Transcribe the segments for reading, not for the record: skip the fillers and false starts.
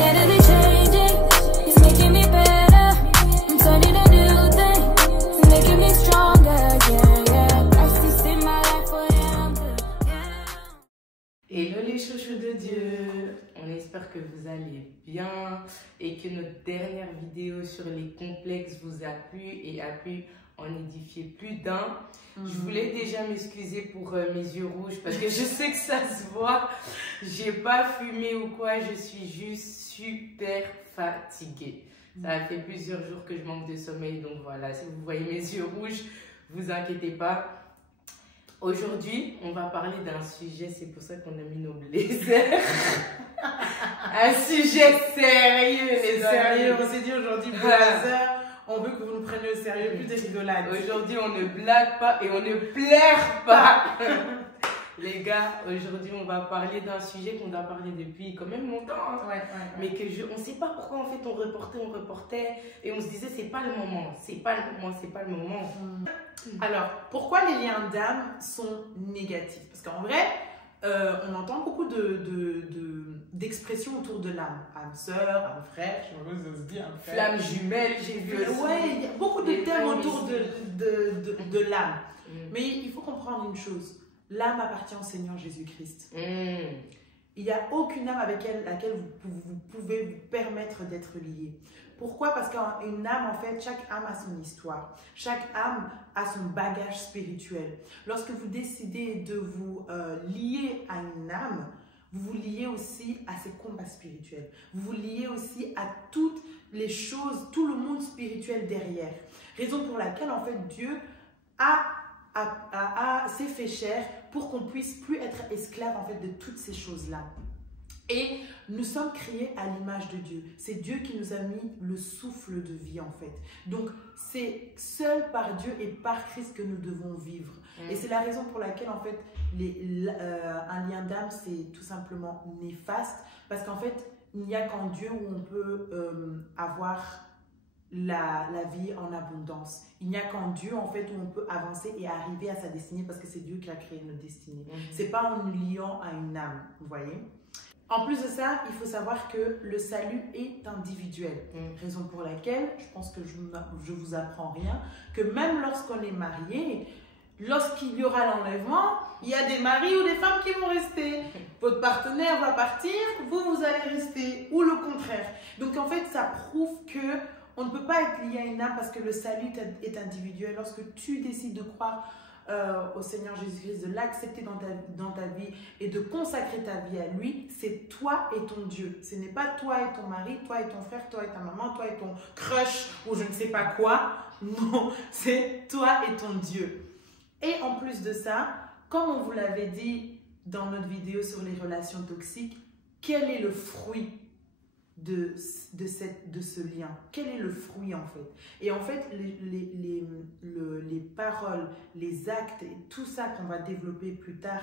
steadily changing. It's making me better. I'm turning a new thing. It's making me stronger, yeah, yeah. Christ is in my life, for I'm good, yeah. Hello les chouchous de Dieu, on espère que vous allez bien et que notre dernière vidéo sur les complexes vous a plu et a pu en édifier plus d'un. Je voulais déjà m'excuser pour mes yeux rouges parce que je sais que ça se voit. J'ai pas fumé ou quoi, je suis juste super fatiguée. Ça a fait plusieurs jours que je manque de sommeil, donc voilà, si vous voyez mes yeux rouges, vous inquiétez pas. Aujourd'hui, on va parler d'un sujet, c'est pour ça qu'on a mis nos blazers. Un sujet sérieux, les Sérieux, amis. on s'est dit aujourd'hui, blazer, on veut que vous nous preniez au sérieux, plus des rigolades. Aujourd'hui, on ne blague pas et on ne plaire pas. Les gars, aujourd'hui, on va parler d'un sujet qu'on a parlé depuis quand même longtemps. Hein. Ouais. Mais que on ne sait pas pourquoi en fait on reportait et on se disait c'est pas le moment, c'est pas le moment. Alors, pourquoi les liens d'âme sont négatifs? Parce qu'en vrai, on entend beaucoup d'expressions autour de l'âme. Âme sœur, âme frère, je sais pas si ça se dit, âme frère. Flamme jumelle, j'ai vu aussi. Ouais, il y a beaucoup de thèmes autour de l'âme. Mais il faut comprendre une chose. L'âme appartient au Seigneur Jésus-Christ. Il n'y a aucune âme avec laquelle vous pouvez vous permettre d'être lié. Pourquoi? Parce qu'une âme, en fait, chaque âme a son histoire. Chaque âme a son bagage spirituel. Lorsque vous décidez de vous lier à une âme, vous vous liez aussi à ses combats spirituels. Vous vous liez aussi à toutes les choses, tout le monde spirituel derrière. Raison pour laquelle, en fait, Dieu s'est fait chair pour qu'on puisse plus être esclave en fait de toutes ces choses-là. Et nous sommes créés à l'image de Dieu. C'est Dieu qui nous a mis le souffle de vie en fait. Donc c'est seul par Dieu et par Christ que nous devons vivre. Et c'est la raison pour laquelle en fait un lien d'âme c'est tout simplement néfaste. Parce qu'en fait il n'y a qu'en Dieu où on peut avoir la vie en abondance. Il n'y a qu'en Dieu en fait où on peut avancer et arriver à sa destinée parce que c'est Dieu qui a créé notre destinée. C'est pas en nous liant à une âme, vous voyez. En plus de ça, il faut savoir que le salut est individuel. Raison pour laquelle, je pense que je vous apprends rien, que même lorsqu'on est marié, lorsqu'il y aura l'enlèvement, il y a des maris ou des femmes qui vont rester. Votre partenaire va partir, vous allez rester, ou le contraire. Donc en fait, ça prouve que on ne peut pas être lié à une âme parce que le salut est individuel. Lorsque tu décides de croire au Seigneur Jésus-Christ, de l'accepter dans ta vie et de consacrer ta vie à lui, c'est toi et ton Dieu. Ce n'est pas toi et ton mari, toi et ton frère, toi et ta maman, toi et ton crush ou je ne sais pas quoi. Non, c'est toi et ton Dieu. Et en plus de ça, comme on vous l'avait dit dans notre vidéo sur les relations toxiques, quel est le fruit de ce lien? Quel est le fruit en fait? Et en fait, les paroles, les actes et tout ça qu'on va développer plus tard,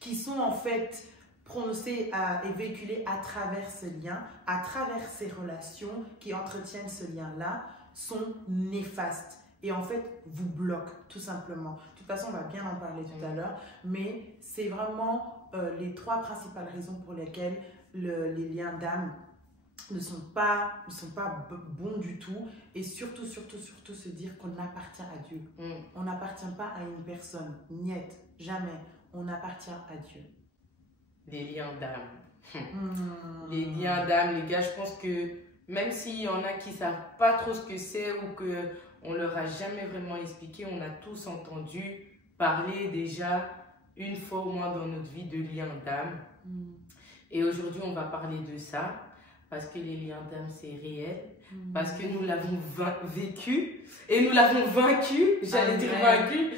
qui sont en fait prononcés et véhiculés à travers ce lien, à travers ces relations qui entretiennent ce lien-là, sont néfastes. Et en fait, vous bloquent tout simplement. De toute façon, on va bien en parler tout à l'heure, mais c'est vraiment les trois principales raisons pour lesquelles les liens d'âme ne sont pas bons du tout. Et surtout se dire qu'on appartient à Dieu. On n'appartient pas à une personne. Niet, jamais. On appartient à Dieu. Les liens d'âme. Les liens d'âme, les gars, je pense que même s'il y en a qui ne savent pas trop ce que c'est ou qu'on ne leur a jamais vraiment expliqué, on a tous entendu parler déjà une fois au moins dans notre vie de liens d'âme. Et aujourd'hui, on va parler de ça. Parce que les liens d'âme, c'est réel. Parce que nous l'avons vécu. Et nous l'avons vaincu. J'allais dire vaincu.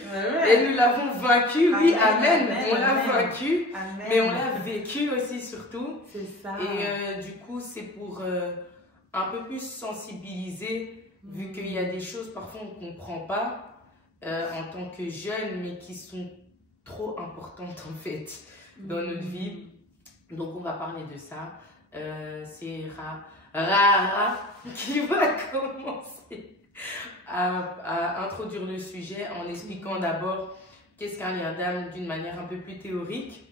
Et nous l'avons vaincu. Oui, amen. On l'a vaincu. Amen. Mais on l'a vécu aussi, surtout. C'est ça. Et du coup, c'est pour un peu plus sensibiliser. Vu qu'il y a des choses, parfois, on ne comprend pas en tant que jeune, mais qui sont trop importantes, en fait, dans notre vie. Donc, on va parler de ça. C'est Rara qui va commencer à introduire le sujet en expliquant d'abord qu'est-ce qu'un lien d'âme d'une manière un peu plus théorique.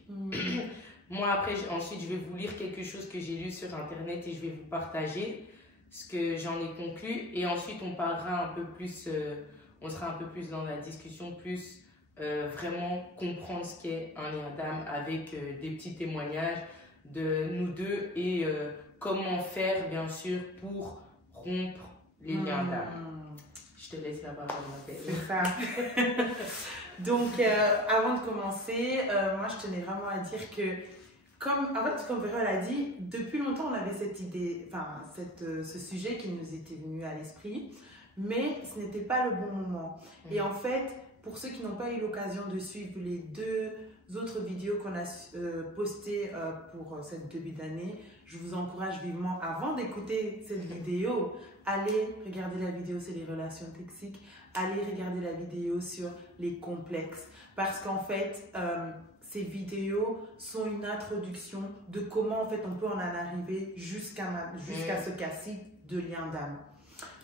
Moi, après, ensuite, je vais vous lire quelque chose que j'ai lu sur Internet et je vais vous partager ce que j'en ai conclu. Et ensuite, on parlera un peu plus, on sera un peu plus dans la discussion, plus vraiment comprendre ce qu'est un lien d'âme avec des petits témoignages de nous deux et comment faire, bien sûr, pour rompre les liens d'âme. Je te laisse la parole, ma belle. C'est ça. Donc, avant de commencer, moi, je tenais vraiment à dire que, comme Véro l'a dit, depuis longtemps, on avait cette idée, enfin, ce sujet qui nous était venu à l'esprit, mais ce n'était pas le bon moment. Et en fait, pour ceux qui n'ont pas eu l'occasion de suivre les 2 autres vidéos qu'on a postées pour cette début d'année, je vous encourage vivement, avant d'écouter cette vidéo, allez regarder la vidéo sur les relations toxiques, allez regarder la vidéo sur les complexes. Parce qu'en fait, ces vidéos sont une introduction de comment en fait, on peut en arriver jusqu'à ce cas-ci de lien d'âme.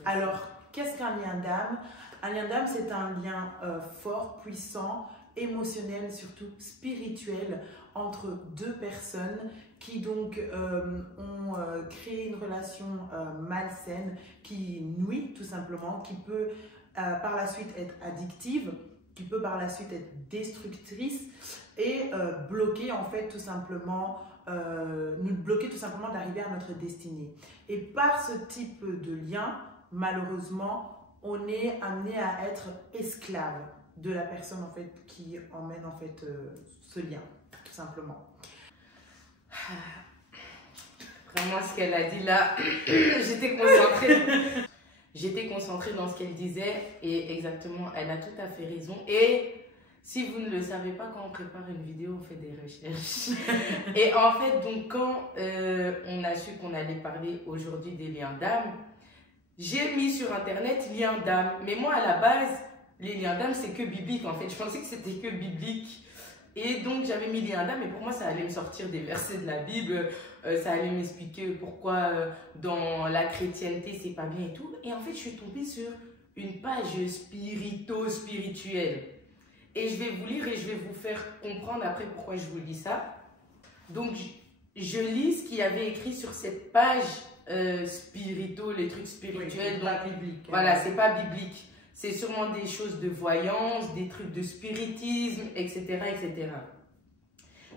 Alors, qu'est-ce qu'un lien d'âme? Un lien d'âme, c'est un lien fort, puissant, émotionnel, surtout spirituel, entre 2 personnes qui donc ont créé une relation malsaine, qui nuit tout simplement, qui peut par la suite être addictive, qui peut par la suite être destructrice et bloquer en fait tout simplement, nous bloquer tout simplement d'arriver à notre destinée. Et par ce type de lien, malheureusement, on est amené à être esclave de la personne en fait qui emmène en fait ce lien, tout simplement. Vraiment, ce qu'elle a dit là, j'étais concentrée. J'étais concentrée dans ce qu'elle disait et exactement, elle a tout à fait raison. Et si vous ne le savez pas, quand on prépare une vidéo, on fait des recherches. Et en fait, donc quand on a su qu'on allait parler aujourd'hui des liens d'âme, j'ai mis sur Internet liens d'âme. Mais moi, à la base, les liens d'âme, c'est que biblique en fait. Je pensais que c'était que biblique. Et donc, j'avais mis liens d'âme, et pour moi, ça allait me sortir des versets de la Bible. Ça allait m'expliquer pourquoi dans la chrétienté, c'est pas bien et tout. Et en fait, je suis tombée sur une page spirituelle. Et je vais vous lire et je vais vous faire comprendre après pourquoi je vous lis ça. Donc, je lis ce qu'il y avait écrit sur cette page les trucs spirituels. Oui, donc, pas biblique. Voilà, c'est pas biblique. C'est sûrement des choses de voyance, des trucs de spiritisme, etc., etc.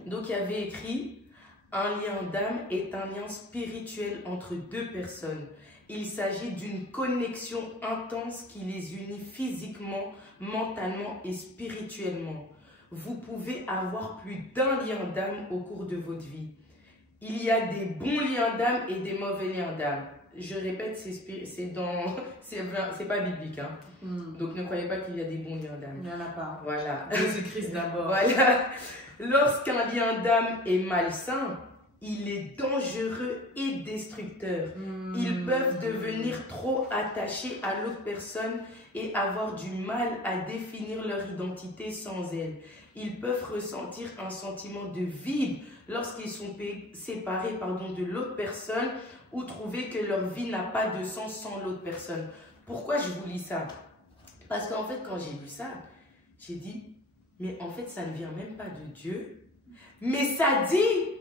Donc, il y avait écrit « Un lien d'âme est un lien spirituel entre 2 personnes. Il s'agit d'une connexion intense qui les unit physiquement, mentalement et spirituellement. Vous pouvez avoir plus d'un lien d'âme au cours de votre vie. Il y a des bons liens d'âme et des mauvais liens d'âme. » Je répète, c'est pas biblique. Hein. Donc ne croyez pas qu'il y a des bons liens d'âme. Il n'y en a pas. Voilà. Jésus-Christ d'abord. Voilà. Lorsqu'un lien d'âme est malsain, il est dangereux et destructeur. Ils peuvent devenir trop attachés à l'autre personne et avoir du mal à définir leur identité sans elle. Ils peuvent ressentir un sentiment de vide lorsqu'ils sont séparés de l'autre personne ou trouver que leur vie n'a pas de sens sans l'autre personne. Pourquoi je vous lis ça? Parce qu'en fait, quand j'ai lu ça, j'ai dit, mais en fait, ça ne vient même pas de Dieu. Mais ça dit,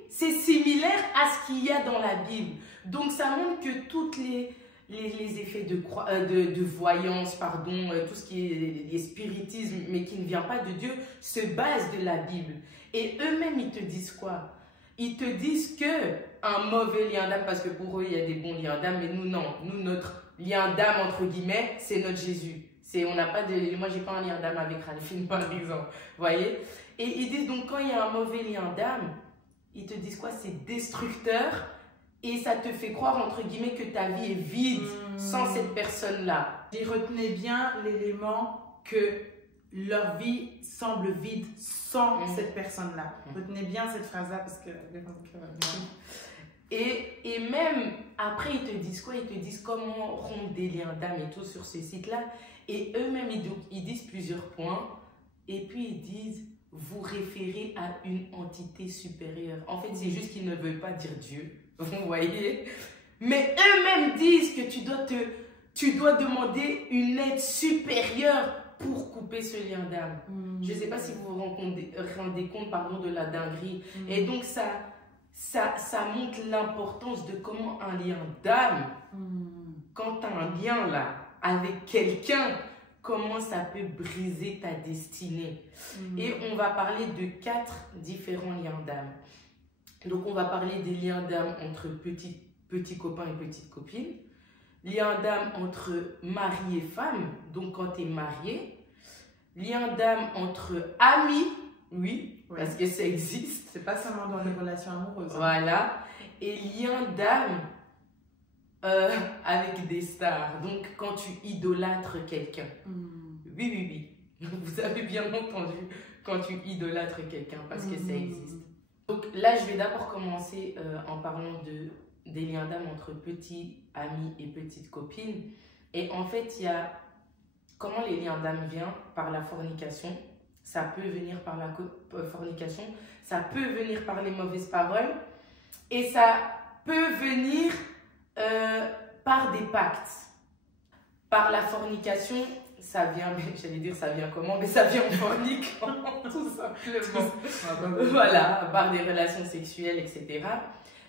c'est similaire à ce qu'il y a dans la Bible. Donc, ça montre que toutes les effets de voyance, tout ce qui est les spiritismes, mais qui ne vient pas de Dieu, se basent de la Bible. Et eux-mêmes, ils te disent quoi? Ils te disent qu'un mauvais lien d'âme, parce que pour eux, il y a des bons liens d'âme, mais nous, non. Nous, notre lien d'âme, entre guillemets, c'est notre Jésus. On n'a pas de... Moi, j'ai pas un lien d'âme avec Ralphine, par exemple. Vous voyez? Et ils disent donc, quand il y a un mauvais lien d'âme, ils te disent quoi? C'est destructeur et ça te fait croire, entre guillemets, que ta vie est vide sans cette personne-là. Et retenez bien l'élément que leur vie semble vide sans cette personne-là. Retenez bien cette phrase-là parce que... Et même, après, ils te disent quoi? Ils te disent comment rompre des liens d'âme et tout sur ces sites-là. Et eux-mêmes, ils disent plusieurs points. Et puis, ils disent, vous référez à une entité supérieure. En fait, c'est juste qu'ils ne veulent pas dire Dieu. Vous voyez? Mais eux-mêmes disent que tu dois demander une aide supérieure pour couper ce lien d'âme. Je ne sais pas si vous vous rendez compte pardon, de la dinguerie. Et donc, ça montre l'importance de comment un lien d'âme, quand tu as un lien là avec quelqu'un, comment ça peut briser ta destinée. Et on va parler de 4 différents liens d'âme. Donc, on va parler des liens d'âme entre petits copains et petites copines. Lien d'âme entre mari et femme, donc quand tu es marié. Lien d'âme entre amis, oui, parce que ça existe. C'est pas seulement dans les relations amoureuses. Voilà. Et lien d'âme avec des stars. Donc quand tu idolâtres quelqu'un. Oui. Vous avez bien entendu, quand tu idolâtres quelqu'un, parce que ça existe. Donc là, je vais d'abord commencer en parlant des liens d'âme entre petits amis et petites copines. Et en fait, il y a comment les liens d'âme viennent par la fornication. Ça peut venir par la fornication, ça peut venir par les mauvaises paroles et ça peut venir par des pactes. Par la fornication, ça vient, j'allais dire ça vient comment, mais ça vient en forniquant, tout simplement. Voilà, par des relations sexuelles, etc.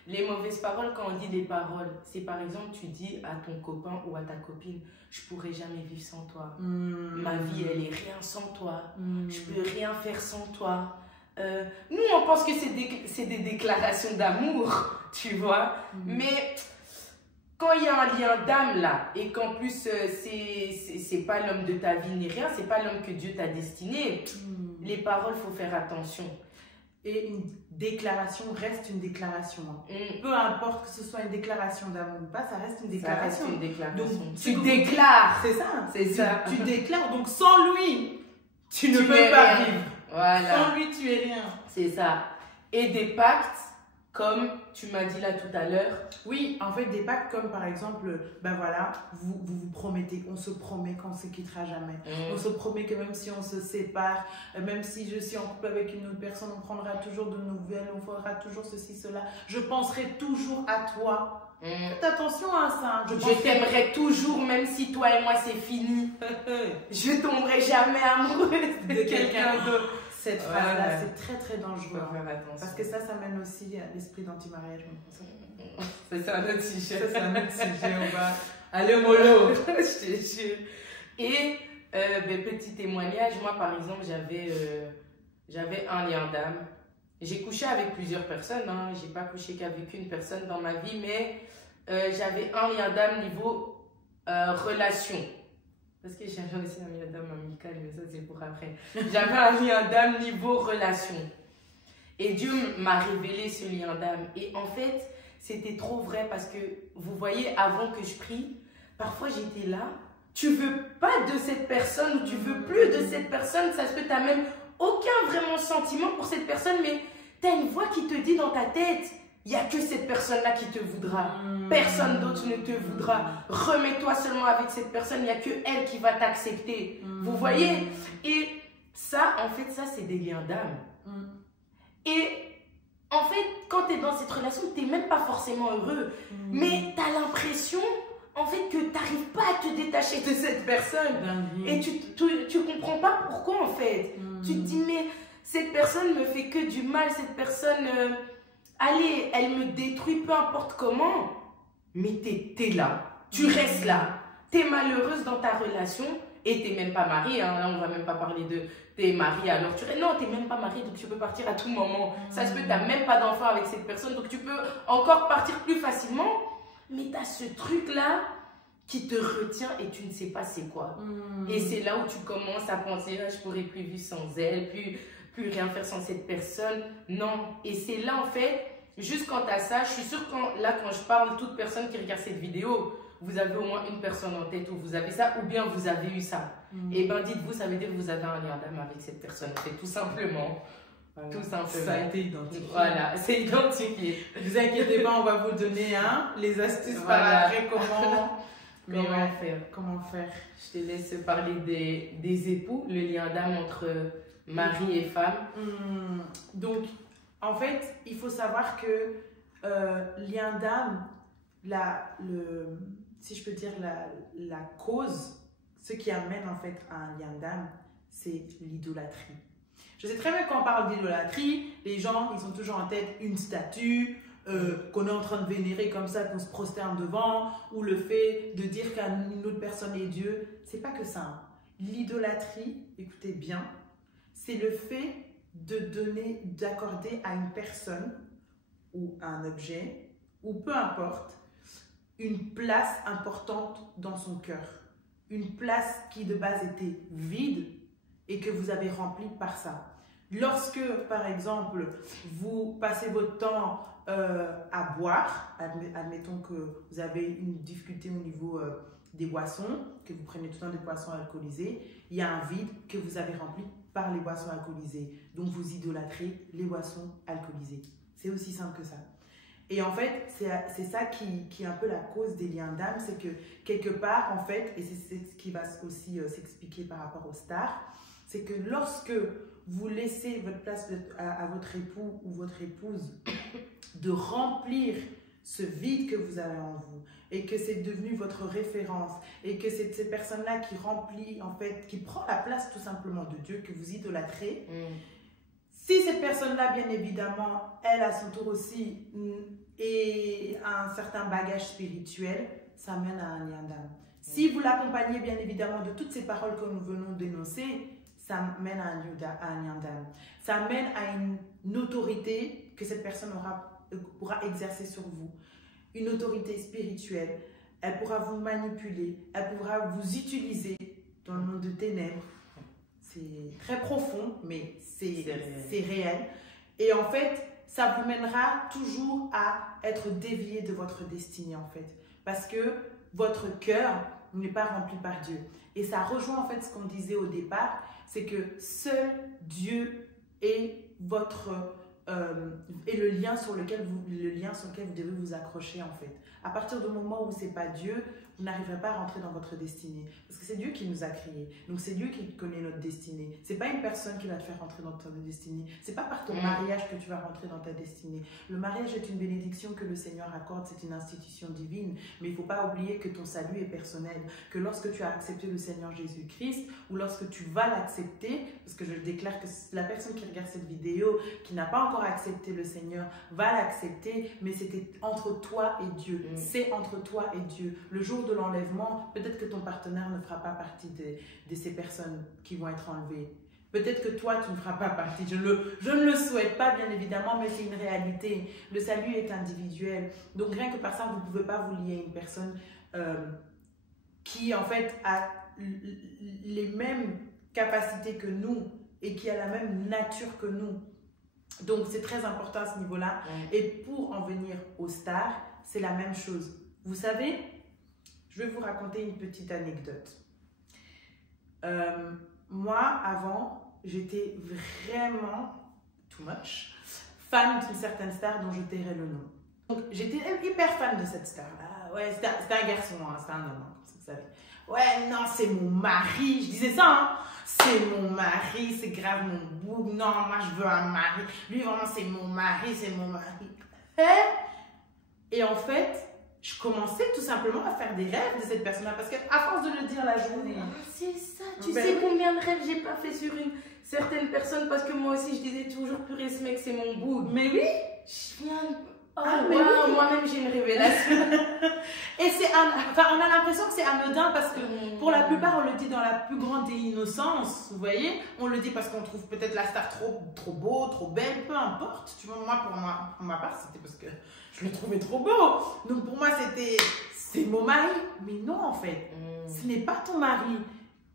Les mauvaises paroles, quand on dit des paroles, c'est par exemple, tu dis à ton copain ou à ta copine, je pourrais jamais vivre sans toi. Ma vie, elle est rien sans toi. Je peux rien faire sans toi. Nous, on pense que c'est des déclarations d'amour, tu vois. Mais quand il y a un lien d'âme là, et qu'en plus, c'est pas l'homme de ta vie ni rien, c'est pas l'homme que Dieu t'a destiné, les paroles, il faut faire attention. Et une déclaration reste une déclaration. Peu importe que ce soit une déclaration d'amour ou pas, ça reste une déclaration. Ça reste une déclaration. Donc, tu déclares. C'est ça. C'est ça. Tu déclares. Donc, sans lui, tu ne peux pas vivre. Voilà. Sans lui, tu es rien. C'est ça. Et des pactes, comme tu m'as dit là tout à l'heure. Oui, en fait, des pactes comme par exemple, ben voilà, vous promettez, on se promet qu'on ne se quittera jamais. On se promet que même si on se sépare, même si je suis en couple avec une autre personne, on prendra toujours de nouvelles, on fera toujours ceci, cela. Je penserai toujours à toi. Faites attention à ça. Je t'aimerai toujours, même si toi et moi c'est fini. Je tomberai jamais amoureuse de quelqu'un d'autre. Cette phrase-là, c'est très très dangereux. Parce que ça mène aussi à l'esprit d'anti-mariage. C'est un autre sujet. Ça, c'est un autre sujet. On va aller au mollo. Je te jure. Et petit témoignage, moi par exemple, j'avais un lien d'âme. J'ai couché avec plusieurs personnes. Hein. J'ai pas couché qu'avec une personne dans ma vie, mais j'avais un lien d'âme niveau relation. Parce que j'avais aussi un lien d'âme amical, mais ça c'est pour après. J'avais un lien d'âme niveau relation. Et Dieu m'a révélé ce lien d'âme. Et en fait, c'était trop vrai parce que, vous voyez, avant que je prie, parfois j'étais là, tu veux pas de cette personne ou tu veux plus de cette personne, ça se peut, tu n'as même aucun vraiment sentiment pour cette personne, mais tu as une voix qui te dit dans ta tête, il n'y a que cette personne-là qui te voudra. Personne d'autre ne te voudra. Remets-toi seulement avec cette personne. Il n'y a que elle qui va t'accepter. Vous voyez? Et ça, en fait, ça, c'est des liens d'âme. Et en fait, quand tu es dans cette relation, tu n'es même pas forcément heureux. Mais tu as l'impression, en fait, que tu n'arrives pas à te détacher de cette personne. Et tu comprends pas pourquoi, en fait. Tu te dis, mais cette personne me fait que du mal. Cette personne... allez, elle me détruit peu importe comment, mais t'es là, tu restes là, t'es malheureuse dans ta relation et t'es même pas mariée, hein. Là on va même pas parler de t'es mariée alors tu restes, non t'es même pas mariée donc tu peux partir à tout moment, ça se peut t'as même pas d'enfant avec cette personne donc tu peux encore partir plus facilement, mais t'as ce truc là qui te retient et tu ne sais pas c'est quoi. Et c'est là où tu commences à penser ah, je pourrais plus vivre sans elle, plus rien faire sans cette personne. Non. Et c'est là, en fait, juste quant à ça, je suis sûre que quand je parle, toute personne qui regarde cette vidéo, vous avez au moins une personne en tête où vous avez ça, ou bien vous avez eu ça. Et bien, dites-vous, ça veut dire que vous avez un lien d'âme avec cette personne. C'est tout simplement. Voilà. Tout simplement. Ça a été identifié. Voilà, c'est identifié. Ne vous inquiétez pas, on va vous donner les astuces par après, comment faire. Je te laisse parler des époux, le lien d'âme entre... mari et femme. Donc, en fait, il faut savoir que lien d'âme, si je peux dire la cause, ce qui amène en fait à un lien d'âme, c'est l'idolâtrie. Je sais très bien quand on parle d'idolâtrie, les gens, ils ont toujours en tête une statue qu'on est en train de vénérer comme ça, qu'on se prosterne devant, ou le fait de dire qu'une autre personne est Dieu. C'est pas que ça. Hein. L'idolâtrie, écoutez bien, c'est le fait de donner, d'accorder à une personne ou à un objet, ou peu importe, une place importante dans son cœur. Une place qui de base était vide et que vous avez remplie par ça. Lorsque, par exemple, vous passez votre temps à boire, admettons que vous avez une difficulté au niveau des boissons, que vous prenez tout le temps des boissons alcoolisées, il y a un vide que vous avez rempli par les boissons alcoolisées. Donc, vous idolâtrez les boissons alcoolisées. C'est aussi simple que ça. Et en fait, c'est ça qui est un peu la cause des liens d'âme, c'est que quelque part, en fait, et c'est ce qui va aussi s'expliquer par rapport aux stars, c'est que lorsque vous laissez votre place à votre époux ou votre épouse de remplir ce vide que vous avez en vous et que c'est devenu votre référence et que c'est cette personne-là qui remplit, en fait, qui prend la place tout simplement de Dieu, que vous idolâtrez, si cette personne-là, bien évidemment, elle à son tour aussi et a un certain bagage spirituel, ça mène à un lien d'âme. Si vous l'accompagnez, bien évidemment, de toutes ces paroles que nous venons d'énoncer, ça mène à un lien d'âme. Ça mène à une autorité que cette personne pourra exercer sur vous. Une autorité spirituelle. Elle pourra vous manipuler. Elle pourra vous utiliser dans le monde de ténèbres. C'est très profond, mais c'est réel. Et en fait, ça vous mènera toujours à être dévié de votre destinée, en fait. Parce que votre cœur n'est pas rempli par Dieu. Et ça rejoint, en fait, ce qu'on disait au départ, c'est que seul Dieu est le lien sur lequel vous devez vous accrocher, en fait. À partir du moment où c'est pas Dieu, vous n'arriverez pas à rentrer dans votre destinée. Parce que c'est Dieu qui nous a créés. Donc c'est Dieu qui connaît notre destinée. C'est pas une personne qui va te faire rentrer dans ta destinée. C'est pas par ton mariage que tu vas rentrer dans ta destinée. Le mariage est une bénédiction que le Seigneur accorde. C'est une institution divine. Mais il faut pas oublier que ton salut est personnel. Que lorsque tu as accepté le Seigneur Jésus-Christ ou lorsque tu vas l'accepter, parce que je déclare que la personne qui regarde cette vidéo, qui n'a pas encore accepté le Seigneur, va l'accepter. Mais c'était entre toi et Dieu. C'est entre toi et Dieu. Le jour de l'enlèvement, peut-être que ton partenaire ne fera pas partie de ces personnes qui vont être enlevées. Peut-être que toi, tu ne feras pas partie. Je ne le souhaite pas, bien évidemment, mais c'est une réalité. Le salut est individuel. Donc, rien que par ça, vous ne pouvez pas vous lier à une personne qui, en fait, a les mêmes capacités que nous et qui a la même nature que nous. Donc, c'est très important à ce niveau-là. Et pour en venir aux stars, c'est la même chose. Vous savez, je vais vous raconter une petite anecdote. Moi, avant, j'étais vraiment, too much, fan d'une certaine star dont je tairai le nom. Donc, j'étais hyper fan de cette star-là. Ouais, c'était un garçon, hein, c'était un homme, hein, comme ça, vous savez. Ouais, non, c'est mon mari. Je disais ça, hein. C'est mon mari, c'est grave mon boug. Non, moi, je veux un mari. Lui, vraiment, c'est mon mari, c'est mon mari. Et en fait, je commençais tout simplement à faire des rêves de cette personne-là. Parce qu'à force de le dire la journée... C'est ça, tu sais combien de rêves j'ai pas fait sur une certaine personne parce que moi aussi je disais toujours purée ce mec c'est mon boug. Mais oui, je viens de... oui. Moi-même j'ai une révélation. Et on a l'impression que c'est anodin parce que pour la plupart on le dit dans la plus grande innocence, vous voyez. On le dit parce qu'on trouve peut-être la star trop beau, trop belle, peu importe. Tu vois, pour ma part c'était parce que je le trouvais trop beau. Donc pour moi c'est mon mari. Mais non en fait, ce n'est pas ton mari.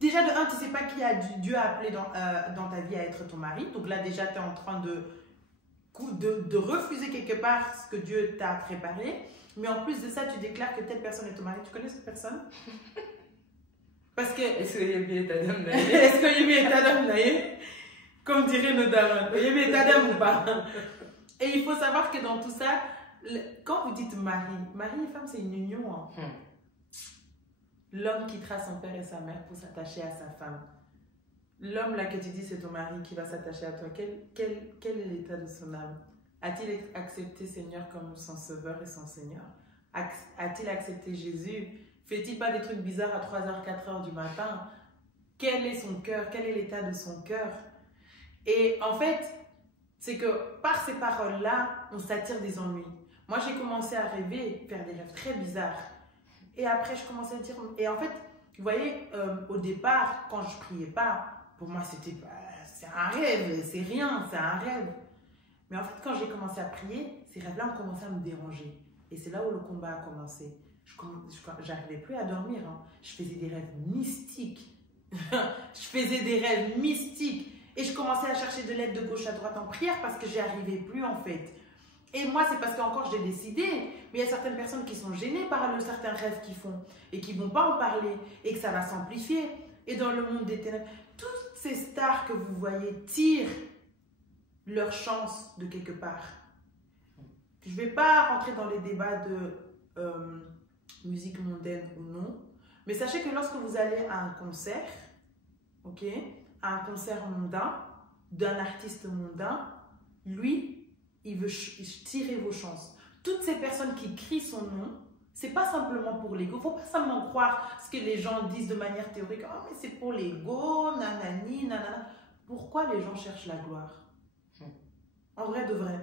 Déjà de un, tu ne sais pas qui Dieu a appelé dans ta vie à être ton mari. Donc là déjà tu es en train de refuser quelque part ce que Dieu t'a préparé. Mais en plus de ça, tu déclares que telle personne est ton mari. Tu connais cette personne? Parce que... Est-ce que Yébi est Adam Naye? Est-ce que Yébi est Adam Naye? Comme dirait nos dames. Yébi est Adam ou pas? Et il faut savoir que dans tout ça, quand vous dites mari et femme, c'est une union. Hein. L'homme quittera son père et sa mère pour s'attacher à sa femme. L'homme là que tu dis c'est ton mari qui va s'attacher à toi, quel est l'état de son âme? A-t-il accepté Seigneur comme son sauveur et son Seigneur? A-t-il accepté Jésus Fait-il pas des trucs bizarres à 3h, 4h du matin? Quel est son cœur? Quel est l'état de son cœur? Et en fait, c'est que par ces paroles-là, on s'attire des ennuis. Moi, j'ai commencé à rêver, faire des rêves très bizarres. Et après, je commençais à dire... Et en fait, vous voyez, au départ, quand je priais pas, pour moi, c'était... c'est un rêve, c'est rien, c'est un rêve. Mais en fait, quand j'ai commencé à prier, ces rêves-là ont commencé à me déranger. Et c'est là où le combat a commencé. J'arrivais plus à dormir. Hein. Je faisais des rêves mystiques. Je faisais des rêves mystiques. Et je commençais à chercher de l'aide de gauche à droite en prière parce que j'y arrivais plus en fait. Et moi, c'est parce qu'encore j'ai décidé. Mais il y a certaines personnes qui sont gênées par certains rêves qu'ils font et qui ne vont pas en parler et que ça va s'amplifier. Et dans le monde des ténèbres, toutes ces stars que vous voyez tirent leur chance de quelque part. Je ne vais pas rentrer dans les débats de musique mondaine ou non, mais sachez que lorsque vous allez à un concert, ok, à un concert mondain, d'un artiste mondain, lui, il veut tirer vos chances. Toutes ces personnes qui crient son nom, c'est pas simplement pour l'ego. Il ne faut pas seulement croire ce que les gens disent de manière théorique. Oh, mais c'est pour l'ego, nanani, nanana. Pourquoi les gens cherchent la gloire? En vrai de vrai.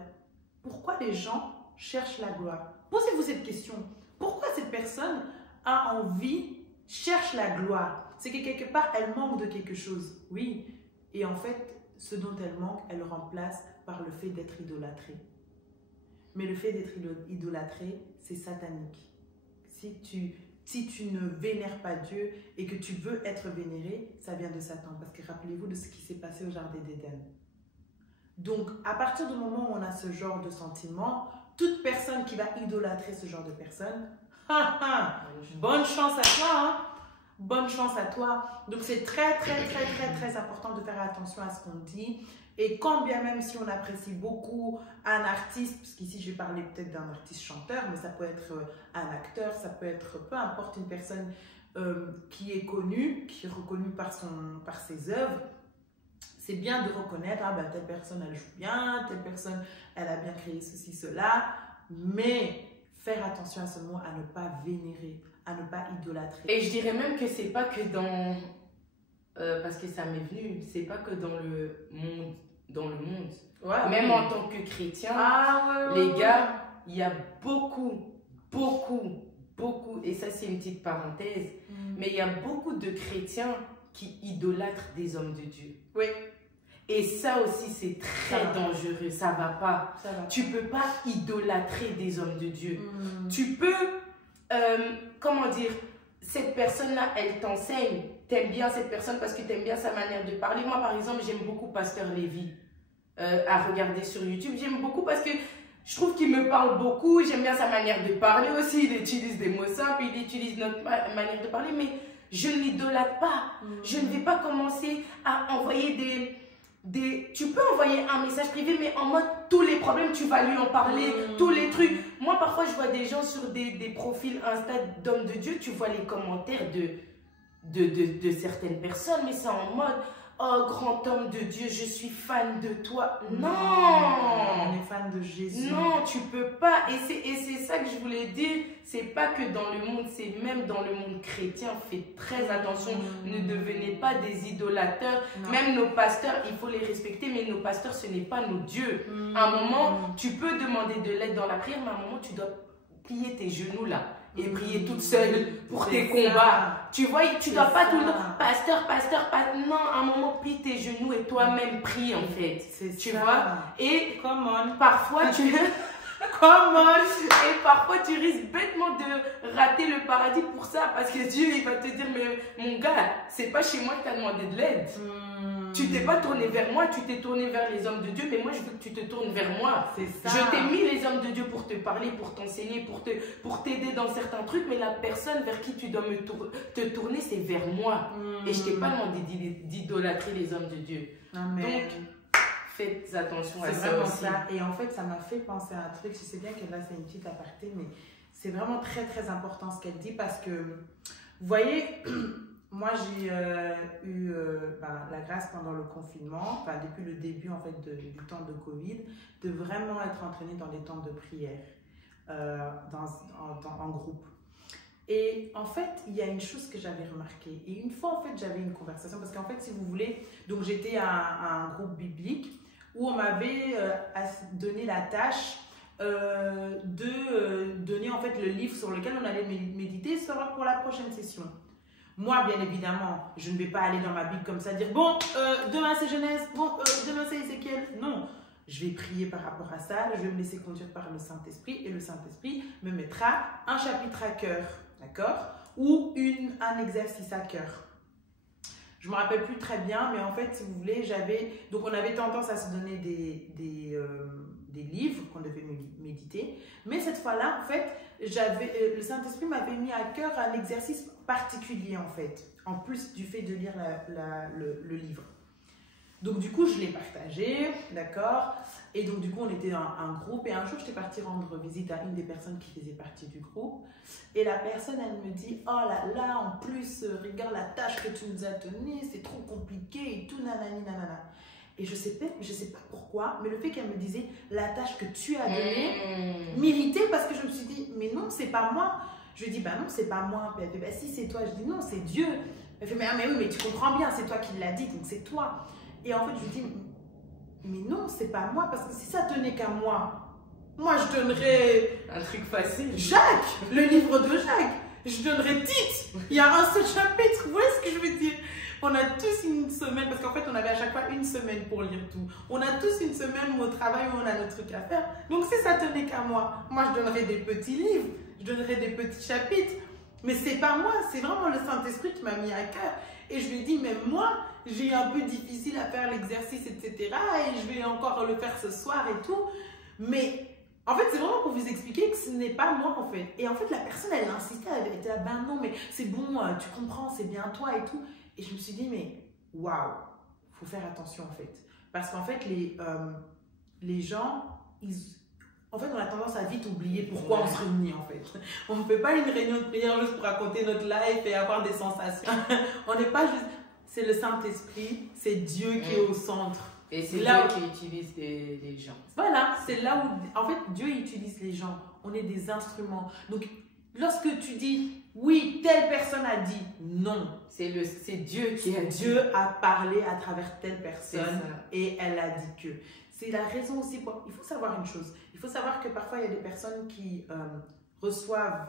Pourquoi les gens cherchent la gloire? Posez-vous cette question. Pourquoi cette personne a envie, cherche la gloire? C'est que quelque part, elle manque de quelque chose. Oui. Et en fait, ce dont elle manque, elle le remplace par le fait d'être idolâtrée. Mais le fait d'être idolâtrée, c'est satanique. Si tu ne vénères pas Dieu et que tu veux être vénéré, ça vient de Satan. Parce que rappelez-vous de ce qui s'est passé au Jardin d'Éden. Donc, à partir du moment où on a ce genre de sentiment, toute personne qui va idolâtrer ce genre de personne, bonne chance à toi, hein? Bonne chance à toi. Donc, c'est très important de faire attention à ce qu'on dit. Et quand bien même si on apprécie beaucoup un artiste, parce qu'ici je vais parler peut-être d'un artiste chanteur, mais ça peut être un acteur, ça peut être peu importe une personne qui est connue, qui est reconnue par ses œuvres, c'est bien de reconnaître, ah ben telle personne elle joue bien, telle personne elle a bien créé ceci, cela, mais faire attention à ce mot, à ne pas vénérer, à ne pas idolâtrer. Et je dirais même que c'est pas que dans... parce que ça m'est venu, c'est pas que dans le monde. Ouais, même en tant que chrétien, les gars, il y a beaucoup, et ça c'est une petite parenthèse, mais il y a beaucoup de chrétiens qui idolâtrent des hommes de Dieu. Oui. Et ça aussi c'est très dangereux, ça va pas. Tu peux pas idolâtrer des hommes de Dieu. Tu peux, comment dire, cette personne-là, elle t'enseigne. T'aimes bien cette personne parce que t'aimes bien sa manière de parler. Moi, par exemple, j'aime beaucoup Pasteur Lévy à regarder sur YouTube. J'aime beaucoup parce que je trouve qu'il me parle beaucoup. J'aime bien sa manière de parler aussi. Il utilise des mots simples, il utilise notre manière de parler, mais je ne l'idolâtre pas. Je ne vais pas commencer à envoyer tu peux envoyer un message privé, mais en mode tous les problèmes, tu vas lui en parler, tous les trucs. Moi, parfois, je vois des gens sur des profils Insta d'hommes de Dieu, tu vois les commentaires de certaines personnes, mais c'est en mode oh grand homme de Dieu, je suis fan de toi. Non, on est fan de Jésus. Non, tu peux pas. Et c'est ça que je voulais dire. C'est pas que dans le monde, c'est même dans le monde chrétien. Faites très attention. Ne devenez pas des idolâteurs. Même nos pasteurs, il faut les respecter, mais nos pasteurs, ce n'est pas nos dieux. À un moment, tu peux demander de l'aide dans la prière, mais à un moment, tu dois plier tes genoux là et prier toute seule pour tes combats. Tu vois, tu dois pas tout le temps, pasteur, non, à un moment, plie tes genoux et toi-même prie en fait. Tu vois? Et parfois, et parfois, tu risques bêtement de rater le paradis pour ça, parce que Dieu, il va te dire, mais mon gars, c'est pas chez moi que tu as demandé de l'aide. Tu t'es pas tourné vers moi, tu t'es tourné vers les hommes de Dieu, mais moi, je veux que tu te tournes vers moi. Je t'ai mis les hommes de Dieu pour te parler, pour t'enseigner, pour t'aider dans certains trucs, mais la personne vers qui tu dois te tourner, c'est vers moi. Et je t'ai pas demandé d'idolâtrer les hommes de Dieu. Amen. Donc, faites attention à ça aussi. Ça. Et en fait, ça m'a fait penser à un truc. Je sais bien que là, c'est une petite aparté, mais c'est vraiment très important ce qu'elle dit parce que, vous voyez, moi, j'ai eu la grâce pendant le confinement, depuis le début en fait, du temps de Covid, de vraiment être entraînée dans des temps de prière en groupe. Et en fait, il y a une chose que j'avais remarquée. Et une fois, en fait, j'avais une conversation. Parce qu'en fait, si vous voulez, donc j'étais à un groupe biblique où on m'avait donné la tâche de donner en fait le livre sur lequel on allait méditer pour la prochaine session. Moi, bien évidemment, je ne vais pas aller dans ma Bible comme ça, dire bon, demain c'est Genèse, bon, demain c'est Ézéchiel. Non, je vais prier par rapport à ça, je vais me laisser conduire par le Saint-Esprit et le Saint-Esprit me mettra un chapitre à cœur, d'accord? Ou un exercice à cœur. Je ne me rappelle plus très bien, mais en fait, si vous voulez, donc on avait tendance à se donner des livres qu'on devait méditer. Mais cette fois-là, en fait, le Saint-Esprit m'avait mis à cœur un exercice particulier, en fait, en plus du fait de lire le livre. Donc, du coup, je l'ai partagé, d'accord? Et donc, du coup, on était dans un groupe. Et un jour, j'étais partie rendre visite à une des personnes qui faisait partie du groupe. Et la personne, elle me dit, oh là là, en plus, regarde la tâche que tu nous as donnée, c'est trop compliqué et tout, nanani, nanana. Et je sais pas pourquoi, mais le fait qu'elle me disait, la tâche que tu as donnée m'irritait parce que je me suis dit, mais non, c'est pas moi. Je lui ai dit, bah non, c'est pas moi. Puis elle fait, bah si, c'est toi. Je dis, non, c'est Dieu. Elle fait, mais oui, mais tu comprends bien, c'est toi qui l'as dit, donc c'est toi. Et en fait, je lui dis, mais non, c'est pas moi, parce que si ça tenait qu'à moi, je donnerais un truc facile. Jacques, le livre de Jacques. Je donnerais Tite. Il y a un seul chapitre. Vous voyez ce que je veux dire? On a tous une semaine, parce qu'en fait, on avait à chaque fois une semaine pour lire tout. On a tous une semaine au travail où on a notre truc à faire. Donc, si ça tenait qu'à moi, je donnerais des petits livres, je donnerais des petits chapitres. Mais c'est pas moi, c'est vraiment le Saint-Esprit qui m'a mis à cœur. Et je lui ai dit, mais moi, j'ai un peu difficile à faire l'exercice, etc. Et je vais encore le faire ce soir et tout. Mais en fait, c'est vraiment pour vous expliquer que ce n'est pas moi, en fait. Et en fait, la personne, elle insistait, elle était là, ben non, mais c'est bon, tu comprends, c'est bien toi et tout. Et je me suis dit, mais waouh, il faut faire attention, en fait. Parce qu'en fait, les gens, en fait, on a tendance à vite oublier pourquoi on se réunit, en fait. On ne fait pas une réunion de prière juste pour raconter notre life et avoir des sensations. On n'est pas juste... C'est le Saint-Esprit, c'est Dieu qui est au centre. Et c'est là Dieu qui utilise les gens. Voilà, c'est là où... En fait, Dieu utilise les gens. On est des instruments. Donc, lorsque tu dis, oui, telle personne a dit, non. C'est Dieu qui a dit. Dieu a parlé à travers telle personne et elle a dit que... C'est la raison aussi pour... Il faut savoir une chose. Il faut savoir que parfois, il y a des personnes qui reçoivent